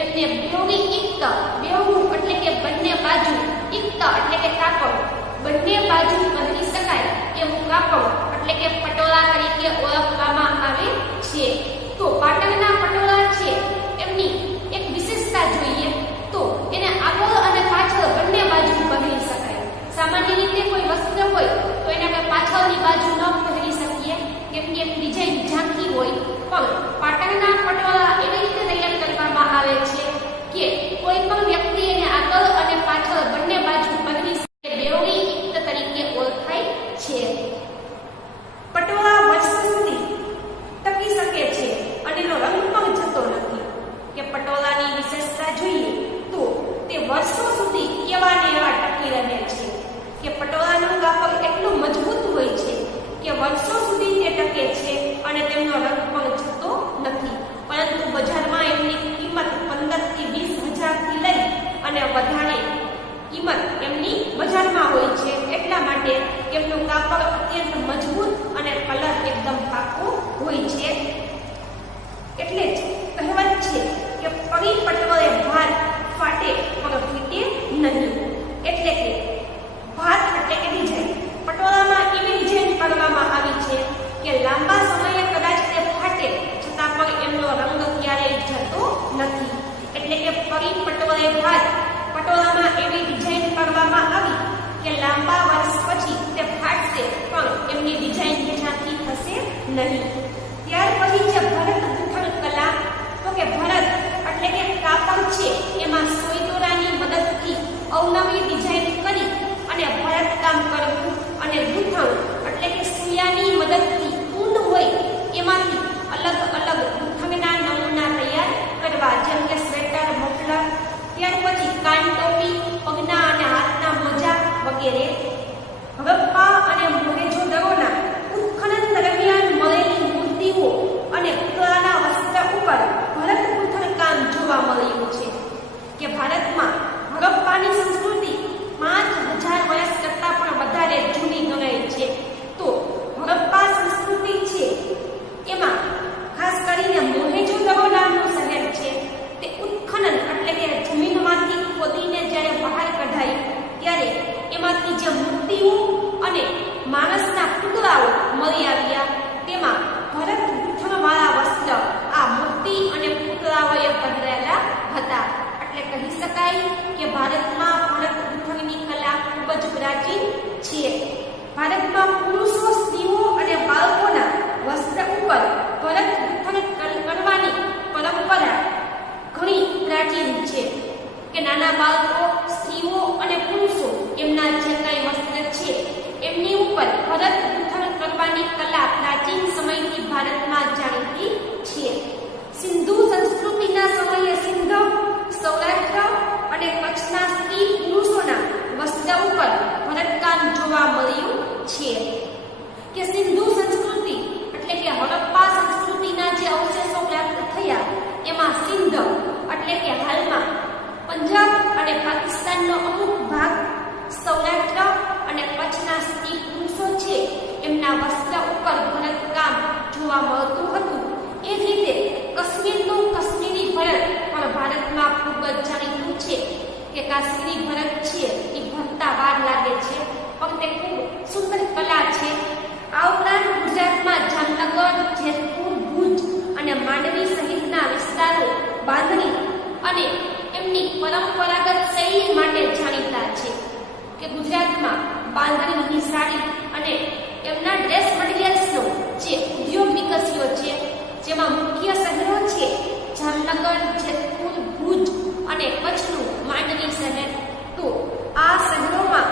એમને બેવડી ઇક્ત, બેવડું એટલે કે બંને બાજુ, ઇક્ત એટલે કે કાપડ, બંને બાજુ પહેરી શકાય એવું કાપડ એટલે કે પટોળા તરીકે ઓળખવામાં આવે છે. તો પાટણના પટોળા છે એમની એક વિશેષતા જોઈએ તો એને આગળ અને પાછળ બંને બાજુ પહેરી શકાય. સામાન્ય રીતે કોઈ વસ્ત્ર હોય તો એને આપણે પાછળની બાજુ ન પહેરી શકીએ કેમ કે એની ડિઝાઇન ઝાંખી હોય, પણ પાટણના પટોળા એવી રીતે તૈયાર કરવામાં આવે છે કે કોઈ પણ વ્યક્તિ એને આગળ અને પાછળ બંને બાજુ પહેરી શકે, બેવડી ઇક્ત તરીકે ઓળખાય છે. પટોળા વર્ષ સુધી ટકી શકે છે અને એનો રંગ પણ જતો નથી. કે પટોળાની વિશેષતા જોઈએ તો તે વર્ષો સુધી એવા ને એવા ટકી રહે છે. કે પટોળાનું કાપડ એટલું મજબૂત હોય છે કે વર્ષો સુધી તે ટકે છે અને તેમનો રંગ પણ જતો નથી. પરંતુ બજારમાં એમની કિંમત 15 થી 20 હજારથી લઈ અને વધારે કિંમત એમની બજારમાં હોય છે. એટલા માટે એમનું કાપડ અત્યંત મજબૂત અને કલર એકદમ પાકો હોય છે. એટલે જ કહેવત છે કે પડી પટોળે ભાત ફાટે પણ ફીટે નહીં. એટલે કે ભાત એટલે કે ડિઝાઇન, પટોળામાં એવી ડિઝાઇન કરવામાં આવી છે કે લાંબા સમયે કદાચ તે ફાટે છતાં પણ એમનો રંગ ક્યારેય જતો નથી. એટલે કે પડી પટોળે ભાત, પટોળામાં એવી ડિઝાઇન કરવામાં આવી કે લાંબા વર્ષ પછી તે ફાટશે પણ એમની ડિઝાઇન ઝાંખી થશે નહીં. ત્યાર પછી જે ભરત ગૂંથણ કલા, તો કે ભરત એટલે કે કાપડ છે એમાં સોય દોરાની મદદથી અવનવી ડિઝાઇન કરી અને ભરત કામ કરવું અને ગૂંથણ એટલે કે સૂયાની મદદથી ઊન હોય એમાંથી અલગ અલગ ગૂંથણના નમૂના તૈયાર કરવા, જેમ કે સ્વેટર, મફલર, ત્યાર પછી કાન ટોપી, પગના અને હાથના મોજા વગેરે. હડપ્પા અને મોહેંજો-દરોના ઉત્ખનન દરમિયાન મળેલી મૂર્તિઓ અને પુતળાના વસ્ત્ર ઉપર ભરત ગૂંથણ કામ જોવા મળ્યું છે. કે ભારતમાં હડપ્પાની સંસ્કૃતિ 5000 વર્ષ કરતાં પણ વધારે જૂની ગણાય છે. તો હડપ્પા સંસ્કૃતિ છે એમાં ખાસ કરીને મોહેંજો-દરો નામનું શહેર છે તે ઉત્ખનન એટલે કે જમીનમાંથી ખોદીને જ્યારે બહાર કઢાયું ત્યારે એમાંથી જે મૂર્તિઓ અને માણસના પુતળાઓ મળી આવ્યા તેમાં ભરત ગૂંથણવાળા વસ્ત્ર આ મૂર્તિ અને પુતળાઓએ પહેરેલા હતા. એટલે કહી શકાય કે ભારતમાં ભરત ગૂંથણની કલા ખૂબ જ પ્રાચીન છે. ભારતમાં પુરુષો, સ્ત્રીઓ અને બાળકોના વસ્ત્ર ઉપર ભરત ગૂંથણ કરવાની પરંપરા ઘણી પ્રાચીન છે. કે નાના બાળકો, સ્ત્રીઓ અને પુરુષો એમના જે કંઈ વસ્ત્ર છે એમની ઉપર ભરત ગૂંથણ કરવાની કલા પ્રાચીન સમયથી ભારતમાં જાણીતી છે. સિંધુ સંસ્કૃતિના સમયે સિંધ, સૌરાષ્ટ્ર અને કચ્છના સ્ત્રી પુરુષોના વસ્ત્ર ઉપર ભરતકામ જોવા મળ્યું છે. કે સિંધુ સંસ્કૃતિ એટલે કે હડપ્પા સંસ્કૃતિના જે અવશેષો પ્રાપ્ત થયા એમાં સિંધ એટલે કે હાલમાં પંજાબ અને પાકિસ્તાનનો અમુક ભાગ, સૌરાષ્ટ્ર અને કચ્છના સ્ત્રી પુરુષો છે એમના વસ્ત્ર ઉપર ભરતકામ જોવા મળતું હતું. એ જ રીતે કાશ્મીરનું કાશ્મીરી ભરત પણ ભારતમાં ખૂબ જ જાણીતું છે. કે કાશ્મીરી ભરત છે એ ભણતા વાર લાગે છે પણ તે ખૂબ સુંદર કલા છે. આ ઉપરાંત ગુજરાતમાં જામનગર, જેતપુર, ભુજ અને માંડવી સહિતના વિસ્તારો બાંધણી અને એમની પરંપરાગત શૈલી માટે જાણીતા છે. કે ગુજરાતમાં બાંધણીની સાડી અને એમના ડ્રેસ મટીરિયલ્સનો જે ઉદ્યોગ વિકસ્યો છે જેમાં મુખ્ય શહેરો છે જામનગર, જેતપુર, ભુજ અને કચ્છનું માંડવી શહેર. તો આ શહેરોમાં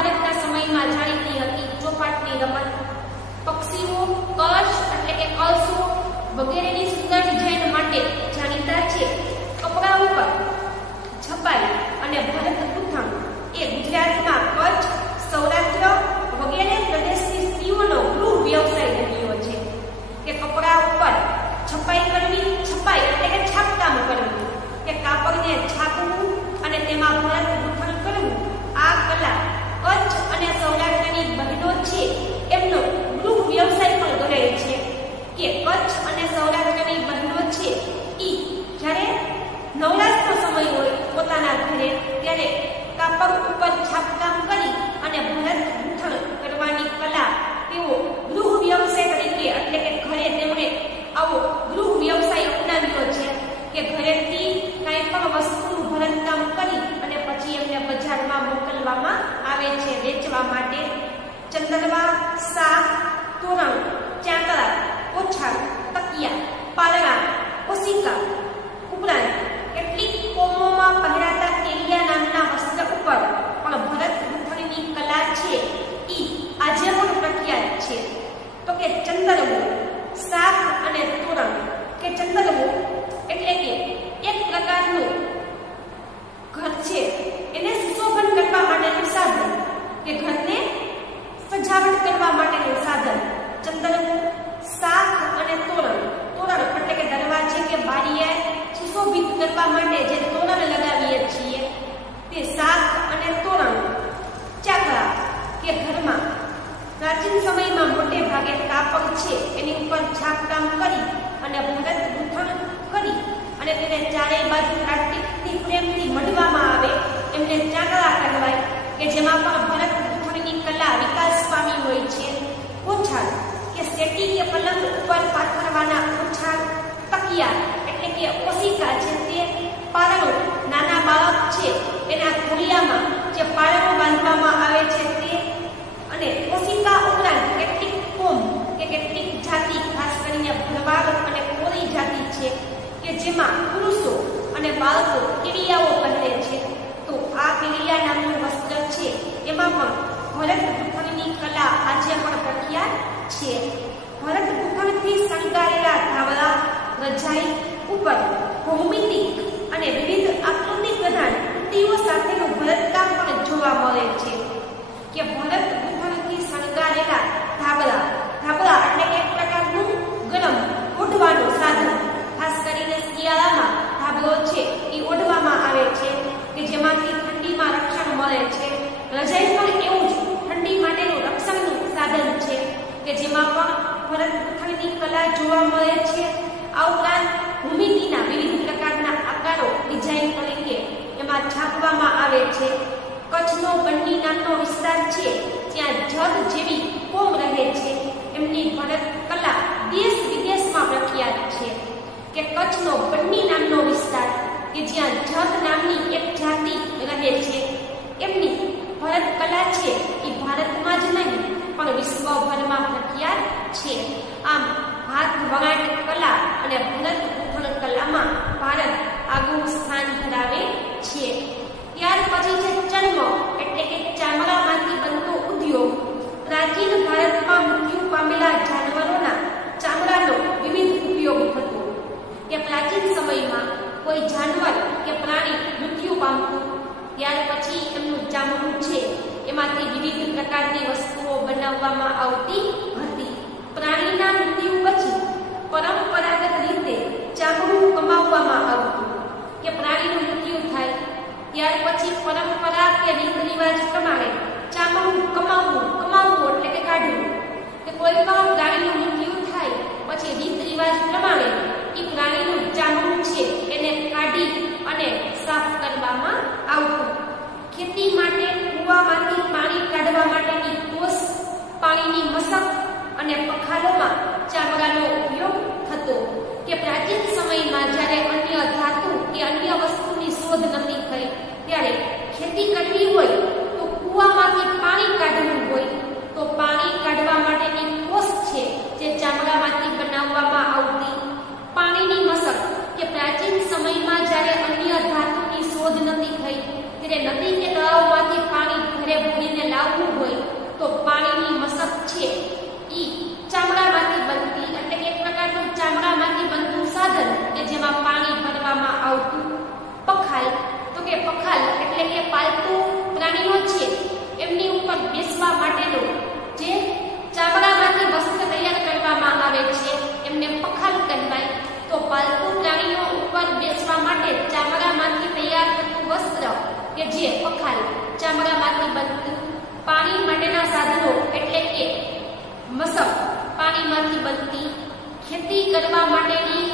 મહાભારતના સમયમાં જાણીતી હતી ચોપાટની રમત. પક્ષીઓ કળશ એટલે કે કળશો વગેરેની સુંદર ડિઝાઇન માટે જાણીતા છે. કપડા ઉપર છપાઈ અને ભરત ગૂંથણ એ ગુજરાતમાં કચ્છ, સૌરાષ્ટ્ર વગેરે પ્રદેશની સ્ત્રીઓનો ગૃહ વ્યવસાય રહ્યો છે. કે કપડા ઉપર છપાઈ કરવી, છપાઈ એટલે કે છાપકામ કરવું, કે કાપડને છાપવું અને તેમાં ભરત ગૂંથણ કરવું. આ કલા કચ્છ અને સૌરાષ્ટ્રની બહેનો છે એમનો ગૃહ વ્યવસાય પણ ગણાય છે. કે કચ્છ અને સૌરાષ્ટ્રની બહેનો છે ઈ જ્યારે નવરાશનો સમય હોય પોતાના ઘરે ત્યારે કાપડ ઉપર છાપકામ કરી અને ભરત ગૂંથણ કરવાની કલા તેઓ ગૃહ વ્યવસાય તરીકે એટલે કે ઘરે તેમણે આવો ગૃહ વ્યવસાય અપનાવ્યો છે. કે ઘરેથી કંઈ પણ વસ્તુનું ભરતકામ કરી અને પછી એમને બજારમાં મોકલવામાં આવે છે વેચવા માટે. ચંદરવા, શાક, તોરણ, ચાંદડા, ઓછાળ, તકિયા, પાલણા, ઓશિકા ઉપરાંત કેટલીક કોમોમાં પહેરાતા કેલિયા નામના વસ્ત્ર ઉપર પણ ભરત ગૂંથણની કલા છે ઈ આજે પણ પ્રખ્યાત છે. તો કે ચંદરવો, શાક અને તોરણ. કે ચંદરવો એટલે કે એક પ્રકારનું ઘર છે એને સુશોભન કરવા માટેનું સાધન, કે ઘરને સજાવટ કરવા માટેનું સાધન ચંદરવો. શાક અને તોરણ, તોરણ એટલે કે દરવાજે કે બારીએ સુશોભિત કરવા માટે જે તોરણ લગાવીએ છીએ તે શાક અને તોરણ. ચાકડા કે ઘરમાં પ્રાચીન સમયમાં મોટે ભાગે કાપડ છે એની ઉપર છાપકામ કરી અને ભરત ગૂંથણ કરી અને તેને ચારેય બાજુ પ્લાસ્ટિકની ફ્રેમથી મઢવામાં આવે એમને ચાકડા કહેવાય. કે જેમાં પણ ભરત ગૂંથણની કલા વિકાસ પામી હોય છે. ઓછાળ કે સેટી કે પલંગ ઉપર પાથરવાના ઓછાળ. તકિયા એટલે કે ઓશિકા છે તે પારણો નાના બાળક છે એના ઘડિયામાં જે પારણો બાંધવામાં આવે છે તે. અને ઓશિકા ઉપરાંત કેટલીક કોમ કે કેટલીક જાતિ ખાસ કરીને ભરવાડ અને કોરી જાતિ છે કે જેમાં પુરુષો અને બાળકો કેડિયાઓ પહેરે છે. તો આ કેડિયા નામનું વસ્ત્ર છે એમાં પણ ભરત ગૂંથણની કલા આજે પણ પ્રખ્યાત છે. ભરત ગૂંથણથી શણગારેલા ધાબળા, રજાઈ ઉપર ભૌમિતિક અને વિવિધ આકૃતિ પ્રધાન કૃતિઓ સાથેનું ભરતકામ પણ જોવા મળે છે. કે ભરત ગૂંથણથી શણગારેલા ધાબળા, ધાબળા એટલે એક પ્રકારનું ગરમ ઓઢવાનું સાધન. ખાસ કરીને શિયાળામાં ધાબળો છે એ ઓઢવામાં આવે છે કે જેમાંથી ઠંડીમાં રક્ષણ મળે છે. રજાઈ પણ એવું જ ઠંડી માટેનું રક્ષણનું સાધન છે કે જેમાં પણ ભરત ગૂંથણની કલા જોવા મળે છે. આ ઉપરાંત ભૂમિતિના વિવિધ પ્રકારના આકારો ડિઝાઇન તરીકે એમાં છાપવામાં આવે છે. કચ્છનો બન્ની નામનો વિસ્તાર છે ત્યાં જગ જેવી કોમ રહે છે એમની ભરત કલા દેશ વિદેશમાં પ્રખ્યાત છે. કે કચ્છનો બન્ની નામનો વિસ્તાર કે જ્યાં જગ નામની એક જાતિ રહે છે એમની ભરત કલા છે એ ભારતમાં જ નહીં પણ વિશ્વભરમાં પ્રખ્યાત છે. આમ હાથ વણાટ કલા અને ભરત ગૂંથણ કલામાં ભારત આગવું સ્થાન ધરાવે છે. ત્યાર પછી છે ચર્મ એટલે કે ચામડામાંથી બનતો ઉદ્યોગ. પ્રાચીન ભારતમાં મૃત્યુ પામેલા જાનવરોના ચામડાનો વિવિધ ઉપયોગ થતો. કે પ્રાચીન સમયમાં કોઈ જાનવર કે પ્રાણી મૃત્યુ પામતું ત્યાર પછી એમનું ચામડું છે એમાંથી વિવિધ પ્રકારની વસ્તુઓ બનાવવામાં આવતી હતી. પ્રાણીના મૃત્યુ પછી પરંપરાગત રીતે ચામડું કમાવવામાં આવતું. કે પ્રાણીનું મૃત્યુ થાય ત્યાર પછી પરંપરા કે રીત રિવાજ પ્રમાણે ચામડું કમાવવું એટલે કે કાઢવું. કે કોઈ પણ પ્રાણીનું મૃત્યુ થાય પછી રીત રિવાજ પ્રમાણે એ પ્રાણીનું ચામડું છે એને કાઢી અને સાફ કરવામાં આવતું. ખેતી માટે કૂવામાંથી પાણી કાઢવા માટેની કોસ, પાણીની મશક અને પખાલોમાં ચામડાનો ઉપયોગ થતો. કે પ્રાચીન સમયમાં જ્યારે અન્ય ધાતુ કે અન્ય વસ્તુની શોધ નથી થઈ ત્યારે ખેતી કરવી હોય તો કૂવામાંથી પાણી કાઢવું હોય તો પાણી કાઢવા માટેની કોસ છે જે ચામડામાંથી બનાવવામાં આવતી. પાણીની મશક કે પ્રાચીન સમયમાં જ્યારે અન્ય ધાતુની શોધ નથી થઈ ત્યારે નદી કે તળાવમાંથી પાણી ઘરે ભરીને લાવવું જે પખાલ ચામડામાંથી બનતું, પાણી માટેના સાધનો એટલે કે મસક પાણીમાંથી બનતી, ખેતી કરવા માટેની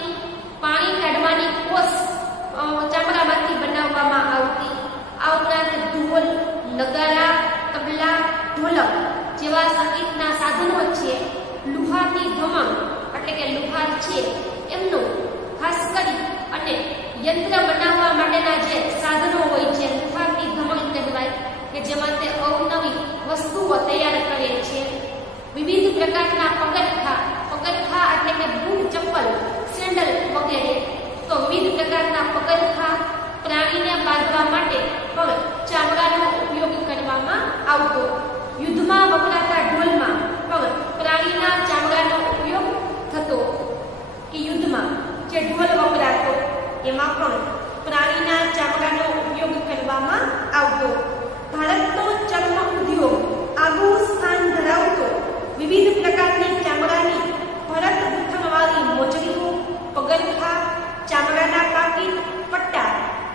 પાણી કાઢવાની કોસ ચામડામાંથી બનાવવામાં આવતી, આ ઉપરાંત ઢોલ, નગારા, તબલા, ઢોલક જેવા સંગીતના સાધનો છે. લુહારની ધમણ એટલે કે લુહાર છે એમનું ખાસ કરી અને યંત્ર બનાવવા માટેના જે સાધનો હોય છે લુહારની ધમણ કહેવાય કે જેમાં તે અવનવી વસ્તુઓ તૈયાર કરે છે. વિવિધ પ્રકારના પગરખા એટલે કે બૂટ, ચપ્પલ, સેન્ડલ વગેરે. તો વિવિધ પ્રકારના પગરખા પ્રાણીને બાંધવા માટે પણ ચામડાનો ઉપયોગ કરવામાં આવતો. યુદ્ધમાં વપરાતા ઢોલમાં પણ પ્રાણીના ચામડાનો ઉપયોગ થતો. કે યુદ્ધમાં જે ઢોલ વપરાતો એમાં પણ પ્રાણીના ચામડાનો ઉપયોગ કરવામાં આવતો. ભારતનો ચર્મ ઉદ્યોગ આગવું સ્થાન ધરાવતો. વિવિધ પ્રકારની ચામડાની ભરત ગૂંથણવાળી મોજડીઓ, પગરખા, ચામડાના પાકીટ, પટ્ટા,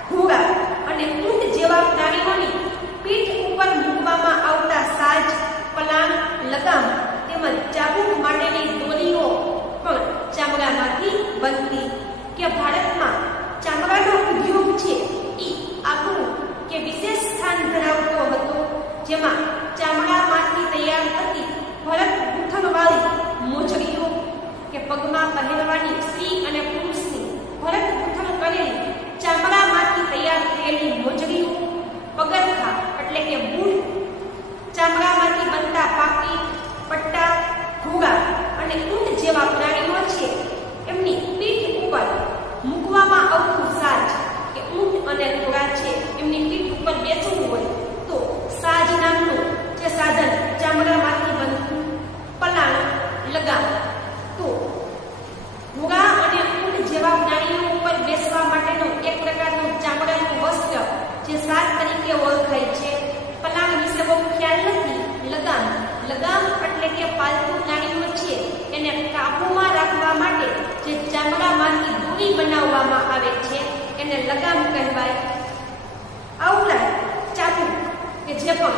ઘોડા અને ઊંટ જેવા પ્રાણીઓની પીઠ ઉપર મૂકવામાં આવતા સાજ, પલાણ, લગામ તેમજ ચાબુક માટેની દોરીઓ પણ ચામડામાંથી બનતી. કે ભારતમાં ચામડાનો ઉદ્યોગ છે એ આગવું કે વિશેષ સ્થાન ધરાવતો હતો, જેમાં ચામડામાંથી તૈયાર થતી ભરત ગૂંથણવાળી મોજડીઓ કે પગમાં પહેરવાની સ્ત્રી અને પુરુષની ભરત ગૂંથણ કરેલી ચામડામાંથી તૈયાર થયેલી મોજડીઓ, પગરખા એટલે કે બૂટ, ચામડામાંથી બનતા પાકીટ, પટ્ટા, ઘોડા અને ઊંટ જેવા પ્રાણીઓ છે એમની પીઠ ઉપર મૂકવામાં આવતું સાજ કે ઊંટ અને ઘોડા છે એમની પીઠ ઉપર બેસવું હોય તો સાજ નામનું જે સાધન ચામડામાંથી બનતું. પલાણ, લગામ. તો ઘોડા અને ઊંટ જેવા પ્રાણીઓ ઉપર બેસવા માટેનો એક પ્રકારનું ચામડાનું વસ્ત્ર જે સાજ તરીકે ઓળખાય છે. પલાણ વિશે બહુ ખ્યાલ નથી. લગામ એટલે કે પાલતુ પ્રાણીઓ છે એને કાબુમાં રાખવા માટે જે ચામડામાંથી દોરી બનાવવામાં આવે છે એને લગામ કહેવાય. આ ઉપરાંત ચાબુક કે જે પણ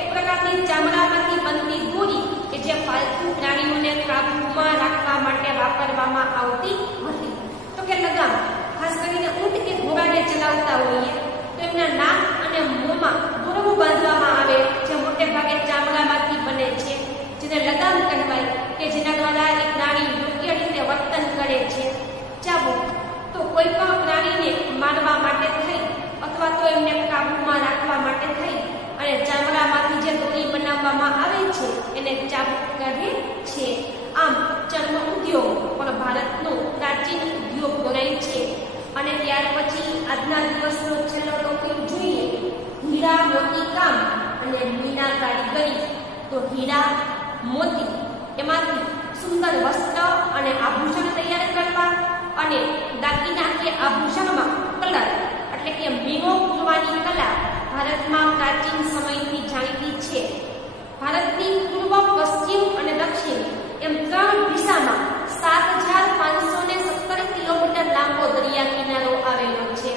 એક પ્રકારની ચામડામાંથી બનતી દોરી કે જે પાલતુ પ્રાણીઓને કાબુમાં રાખવા માટે વાપરવામાં આવતી હતી. તો કે લગામ ખાસ કરીને ઊંટ કે ઘોડાને ચલાવતા હોઈએ તો એમના નાક અને મોંમાં દોરડું બાંધવામાં આવે જે મોટે ભાગે ચામડામાંથી બને છે, જેને લગામ કહેવાય કે જેના દ્વારા એ પ્રાણી યોગ્ય રીતે વર્તન કરે છે. ચાબુક તો કોઈ પણ પ્રાણીને મારવા માટે થઈ અથવા તો એમને કાબુમાં રાખવા માટે થઈ અને ચામડામાંથી જે દોરી બનાવવામાં આવે છે એને ચાબુક કહે છે. આમ ચર્મ ઉદ્યોગ પણ ભારતનો પ્રાચીન ઉદ્યોગ ગણાય છે. અને ત્યાર પછી આજના દિવસનો છેલ્લો ટોપિક જોઈએ, હીરા મોતી કામ અને મીના કારીગરી. તો હીરા, મોતી એમાંથી સુંદર વસ્ત્ર અને આભૂષણ તૈયાર કરવા અને દાગીના કે આભૂષણમાં કલર એટલે કે મીણો પૂરવાની કલા ભારતમાં પ્રાચીન સમયથી જાણીતી છે. ભારતની પૂર્વ, પશ્ચિમ અને દક્ષિણ એમ 3 દિશામાં 7,517 કિલોમીટર લાંબો દરિયા કિનારો આવેલો છે.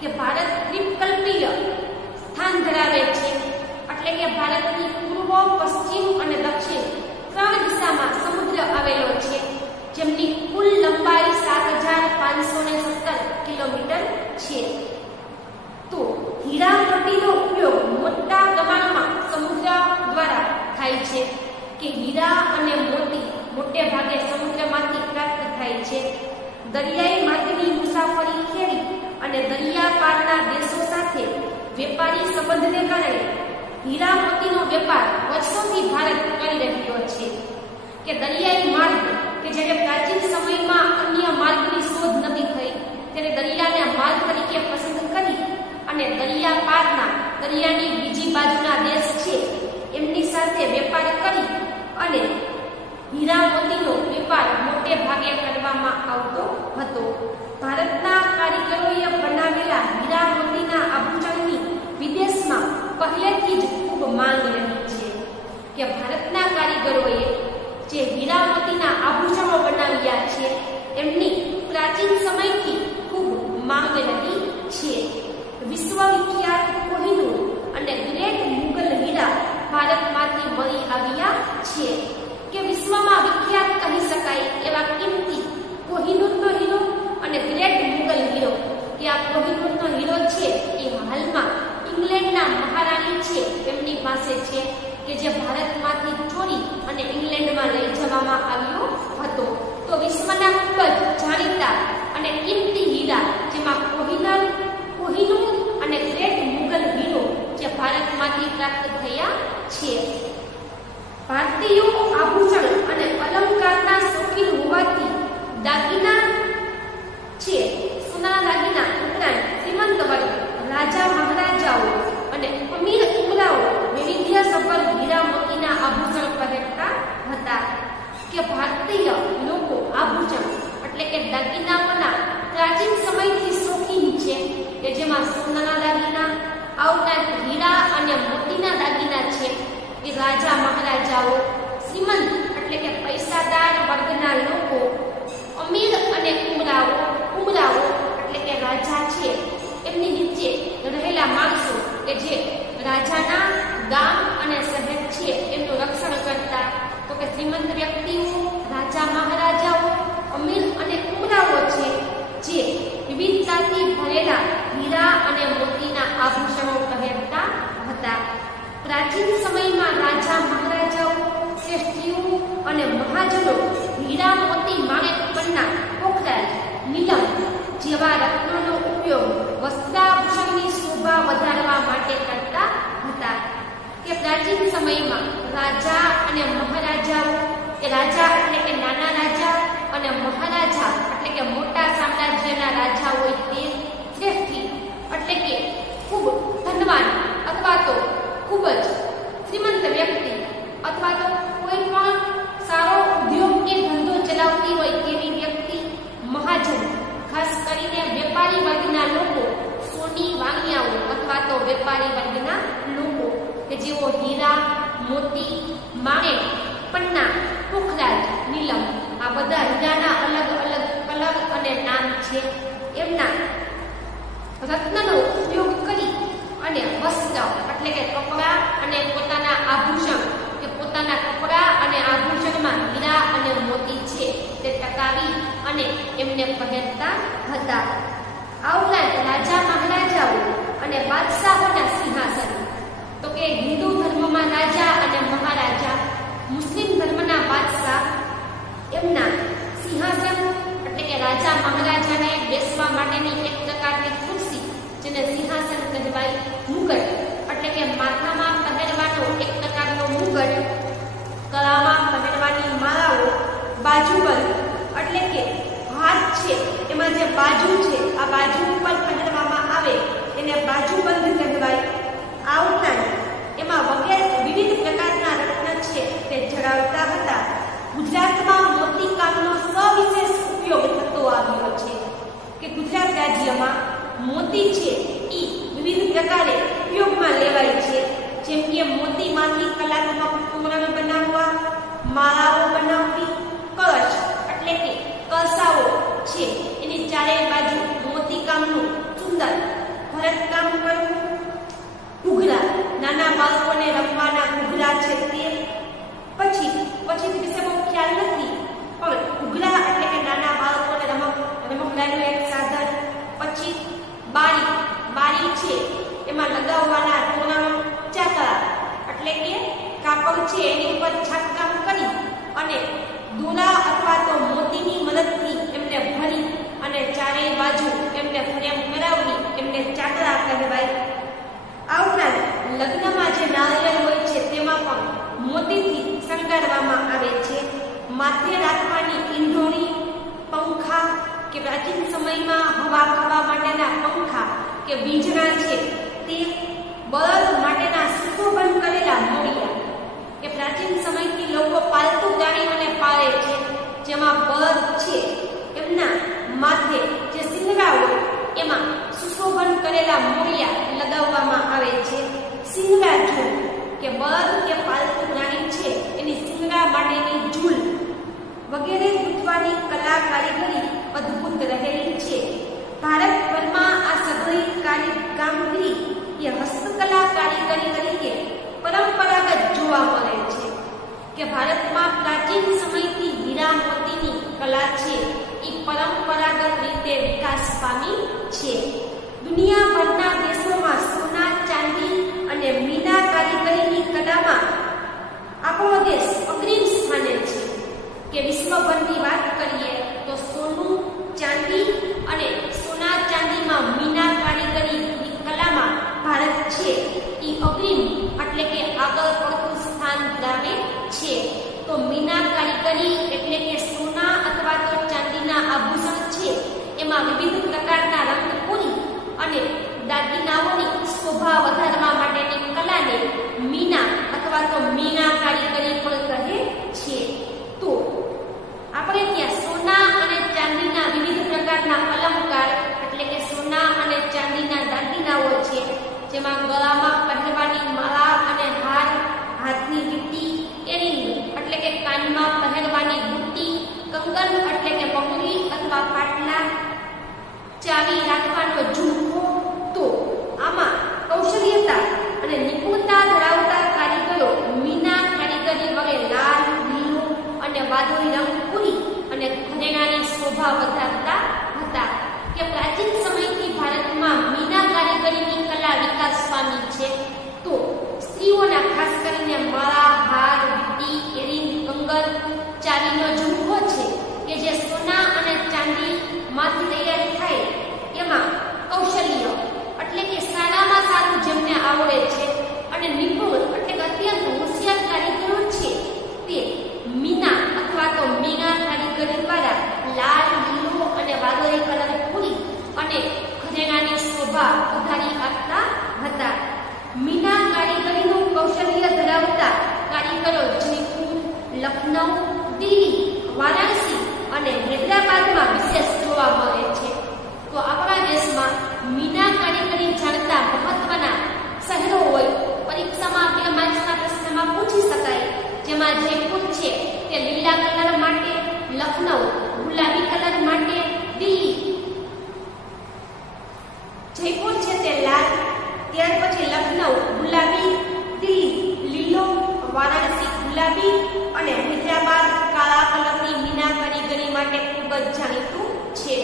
કે ભારત દ્વીપકલ્પીય સ્થાન ધરાવે છે એટલે કે ભારતની પૂર્વ, પશ્ચિમ અને દક્ષિણ 3 દિશામાં સમુદ્ર આવેલો છે, જેમની કુલ લંબાઈ 7,517 કિલોમીટર છે. તો હીરા મોતીનો ઉપયોગ મોટા પ્રમાણમાં સમુદ્ર દ્વારા થાય છે. કે હીરા અને મોતી મોટે ભાગે સમુદ્રમાંથી પ્રાપ્ત થાય છે. દરિયાઈ માર્ગની મુસાફરી ખેડી અને દરિયા પારના દેશો સાથે વેપારી સંબંધને કારણે હીરા મોતીનો વેપાર વર્ષોથી ભારત કરી રહ્યો છે. કે દરિયાઈ માર્ગ કે જ્યારે પ્રાચીન સમયમાં અન્ય માર્ગની શોધ નથી થઈ ત્યારે દરિયાને માર્ગ તરીકે પસંદ કરી અને દરિયા પારના દરિયાની બીજી બાજુના દેશ છે એમની સાથે વેપાર કરી અને હીરા મોતીનો વેપાર મોટે ભાગે કરવામાં આવતો હતો. ભારતના કારીગરોએ બનાવેલા હીરા મોતીના આભૂષણની વિદેશમાં પહેલેથી જ ખૂબ માંગ રહી છે. કે ભારતના કારીગરોએ જે હીરા મોતીના આભૂષણો બનાવ્યા છે ભારતીયો આભૂષણ અને અલંકારના શોખીન હોવાથી દાગીના છે સોનાના દાગીના ઉપરાંત શ્રીમંત વર્ગ, રાજા મહારાજાઓ અને અમીર ઉમરાઓ વૈવિધ્યસભર હીરા મોતીના આભૂષણ પહેરતા હતા. કે ભારતીય લોકો આભૂષણ એટલે કે દાગીનાઓના પ્રાચીન સમયથી શોખીન છે, કે જેમાં સોનાના દાગીના, આ ઉપરાંત હીરા અને મોતીના દાગીના છે. કે રાજા મહારાજાઓ, શ્રીમંત એટલે કે પૈસાદાર વર્ગના લોકો, અમીર અને ઉમરાઓ એટલે કે રાજા છે, એમની નીચે રહેલા માણસો કે જે રાજાના ગામ અને શહેર છે એમનું રક્ષણ કરતા. તો કે શ્રીમંત વ્યક્તિઓ, રાજા મહારાજાઓ, અમીર અને ઉમરાઓ છે જે વિવિધતાથી ભરેલા હીરા અને મોતીના આભૂષણો પહેરતા હતા. પ્રાચીન સમયમાં રાજા મહારાજાઓ, શ્રેષ્ઠીઓ અને મહાજનો હીરા મોતી માણેક પન્ના, પોખરાજ, નીલમ જેવા રત્નોનો ઉપયોગ વસ્ત્રાભૂષણની શોભા વધારવા માટે કરતા હતા. કે પ્રાચીન સમયમાં રાજા અને મહારાજાઓ, કે રાજા એટલે કે નાના રાજા અને મહારાજા એટલે કે મોટા સામ્રાજ્યના રાજા હોય તે, શ્રેષ્ઠી એટલે કે ખૂબ ધનવાન અથવા તો ખૂબ જ શ્રીમંત વ્યક્તિ અથવા તો કોઈ પણ સારો ઉદ્યોગ કે ધંધો ચલાવતી હોય તેવી વ્યક્તિ, મહાજન ખાસ કરીને વેપારી વર્ગના લોકો, સોની વાણિયાઓ અથવા તો વેપારી વર્ગના લોકો કે જેઓ હીરા, મોતી, માણેક, પન્ના, પોખરાજ, નીલમ આ બધા હીરાના અલગ અલગ કલર અને નામ છે, એમના રત્નનો ઉપયોગ કરી અને વસ્ત્ર એટલે કે કપડા અને પોતાના આભૂષણ કે પોતાના કપડા અને આભૂષણમાં હીરા અને મોતી છે તે ટકાવી અને એમને પહેરતા હતા. આ ઉપરાંત રાજા મહારાજાઓ અને બાદશાહોના સિંહાસન, તો કે હિન્દુ ધર્મમાં રાજા અને મહારાજા, મુસ્લિમ ધર્મના બાદશાહ, એમના સિંહાસન એટલે કે રાજા મહારાજાને બેસવા માટેની એક પ્રકારની ખુરશી જેને સિંહાસન કહેવાય, મુગટ એટલે કે માથામાં પહેરવાનો એક પ્રકારનો મુગટ, ગળામાં પહેરવાની માળાઓ, બાજુબંધ એટલે કે હાથ છે એમાં જે બાજુ છે આ બાજુ ઉપર પહેરવામાં આવે એને બાજુબંધ કહેવાય. આ ઉપરાંત એમાં વગેરે વિવિધ પ્રકારના રત્ન છે તે જડાવતા હતા. ગુજરાતમાં મોતીકામનો સવિશેષ ઉપયોગ થતો આવ્યો છે. કે ગુજરાત રાજ્યમાં મોતી છે એ વિવિધ પ્રકારે ઉપયોગમાં લેવાય છે. જેમ કે મોતીમાંથી કલાત્મક તોરણ બનાવવા, માળાઓ બનાવવી, કળશ એટલે કે કળશાઓ છે એની ચારે બાજુ મોતીકામનું સુંદર ભરતકામ કરવું, ઘૂઘરા નાના બાળકોને રમવાના ઘૂઘરા છે તે, પછી વિશે બહુ ખ્યાલ નથી પણ ઘૂઘરા એટલે કે નાના બાળકોને રમકડાનું એક સાધન, પછી બારી છે એમાં લગાવવાના તોરણ, ચાકળા એટલે કે કાપડ છે એની ઉપર છાપકામ કરી અને દોરા અથવા તો મોતીની મદદથી એમને ભરી અને ચારેય બાજુ એમને ફ્રેમ કરાવવી એમને ચાકળા કહેવાય. આ ઉપરાંત લગ્નમાં જે નાળિયેર હોય છે તેમાં પણ મોતીથી શણગારવામાં આવે છે. માથે રાખવાની ઈંધોણી, પંખા કે પ્રાચીન સમયમાં હવા ખાવા માટેના પંખા કે વીજળા છે તે, બળદ માટેના સુશોભન કરેલા મોળિયા કે પ્રાચીન સમયથી લોકો પાલતુ પ્રાણીઓને પાળે છે, જેમાં બળદ છે એમના માથે જે શિંગડા હોય એમાં સુશોભન કરેલા મોળિયા લગાવવામાં આવે છે. શિંગડા ઝૂલ કે બળદ કે પાલતુ પ્રાણી છે એની શિંગડા માટેની ઝૂલ વગેરે ગૂંથવાની કલા કારીગરી અદ્ભુત રહેલી છે. ભારતભરમાં આ સઘળી કામગીરી એ હસ્તકલા કારીગરી તરીકે પરંપરાગત જોવા મળે છે. કે ભારતમાં પ્રાચીન સમયથી હીરા મોતીની કલા છે એ પરંપરાગત રીતે વિકાસ પામી છે. દુનિયાભરના દેશોમાં સોના, ચાંદી અને મીના કારીગરીની કલામાં આપણો દેશ અગ્રીમ સ્થાને છે. કે વિશ્વભરની વાત કરીએ તો સોનું, ચાંદી અને સોના ચાંદીમાં મીના કારીગરીની કલામાં ભારત છે એ અગ્રીમ એટલે કે આગળ પડતું સ્થાન ધરાવે છે. જેમાં વિવિધ પ્રકારના રંગ પૂરી અને દાગીનાઓની શોભા વધારવા માટેની કલાને મીના અથવા તો મીના કારીગરી પણ કહે છે. તો આપણે ત્યાં સોના અને ચાંદીના વિવિધ પ્રકારના અલંકાર એટલે કે સોના અને ચાંદીના દાગીનાઓ છે, જેમાં ગળામાં પહેરવાની માળા અને હાર, હાથની વીંટી, એરિંગ એટલે કે કાનમાં પહેરવાની બુટ્ટી, કંગન એટલે કે બંગડી અથવા પાટલા, ચાવી રાખવાનો ઝુમકો. તો આમાં કૌશલ્યતા અને નિપુણતા ધરાવતા કારીગરો મીના કારીગરી વડે લાલ, લીલો અને વાદળી રંગ પૂરી અને ઘરેણાની શોભા વધારતા હતા. કે પ્રાચીન સમયથી ભારતમાં મીના કારીગરીની કલા વિકાસ પામી છે. તો સ્ત્રીઓના ખાસ કરીને માળા, હાર, વીંટી, એરિંગ, કંગન, ચાવીનો ઝુમકો છે કે જે સોના અને ચાંદીમાંથી તૈયાર થાય, એમાં કૌશલ્ય એટલે કે સારામાં સારું જેમને આવડે છે અને નિપુણ એટલે કે અત્યંત હોશિયાર કારીગરો છે તે મીના અથવા તો મીના કારીગરી દ્વારા લાલ, લીલો અને વાદળી કલર પૂરી અને ઘરેણાની શોભા વધારી આપતા હતા. મીના કારીગરીનું કૌશલ્ય ધરાવતા કારીગરો જયપુર, લખનઉ, દિલ્હી, વારાણસી અને હૈદરાબાદમાં વિશેષ જોવા મળે છે. તો આપણા દેશમાં મીના કારીગરી જાણતા મહત્વના શહેરો હોય, પરીક્ષામાં 2 માર્ક્સના પ્રશ્નમાં પૂછી શકાય, જેમાં જયપુર છે તે લીલા કલર માટે, લખનઉ ગુલાબી કલર માટે, દિલ્હી જયપુર છે તે લાલ, ત્યાર પછી લખનઉ ગુલાબી, દિલ્હી લીલો, વારાણસી ગુલાબી અને હૈદરાબાદ કાળા કલરની મીના કારીગરી માટે ખૂબ જ જાણીતું છે.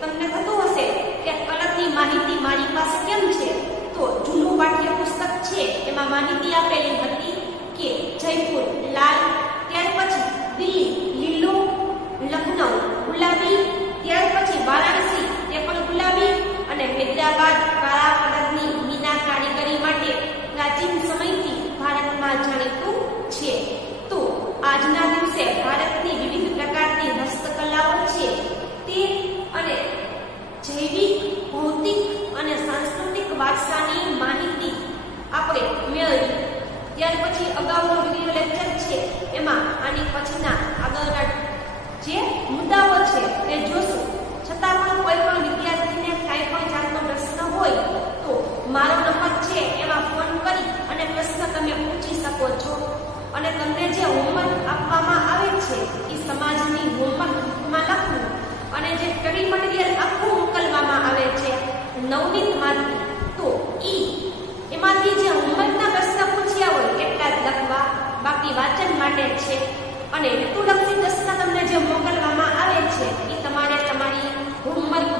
તમને થતું હશે કે કલરની માહિતી મારી પાસે કેમ છે? તો જૂનું પાઠ્યપુસ્તક છે એમાં માહિતી આપેલી હતી કે જયપુર લાલ, ત્યાર પછી દિલ્હી લીલો, લખનઉ ગુલાબી, ત્યાર પછી વારાણસી તે પણ ગુલાબી અને હૈદરાબાદ કાળા કલરની મીના કારીગરી માટે પ્રાચીન સમયથી ભારતમાં જાણીતું છે. તો આજના દિવસે ભારતની વિવિધ પ્રકારની હસ્તકલાઓ છે તે અને જૈવિક, ભૌતિક અને સાંસ્કૃતિક વારસાની માહિતી આપણે મેળવી. ત્યાર પછી અગાઉનો વિડિયો લેક્ચર છે એમાં આની પછીના આગળના જે મુદ્દાઓ છે તે જોશું. છતાં પણ કોઈ પણ વિદ્યાર્થીને કાંઈ પણ જાતનો પ્રશ્ન હોય તો મારો નંબર છે એમાં ફોન કરી અને પ્રશ્ન તમે પૂછી શકો છો. અને તમને જે હોમવર્ક આપવામાં આવે છે એ સમાજની હોમવર્ક બુકમાં લખવું અને જે સ્ટડી મટીરિયલ આખું મોકલવામાં આવે છે નવનીતમાંથી, તો એમાંથી જે હોમવર્કના પ્રશ્ન પૂછ્યા હોય એટલા જ લખવા, બાકી વાંચન માટે છે. અને હેતુલક્ષી પ્રશ્ન તમને જે મોકલવામાં આવે છે એ તમારે તમારી હોમવર્ક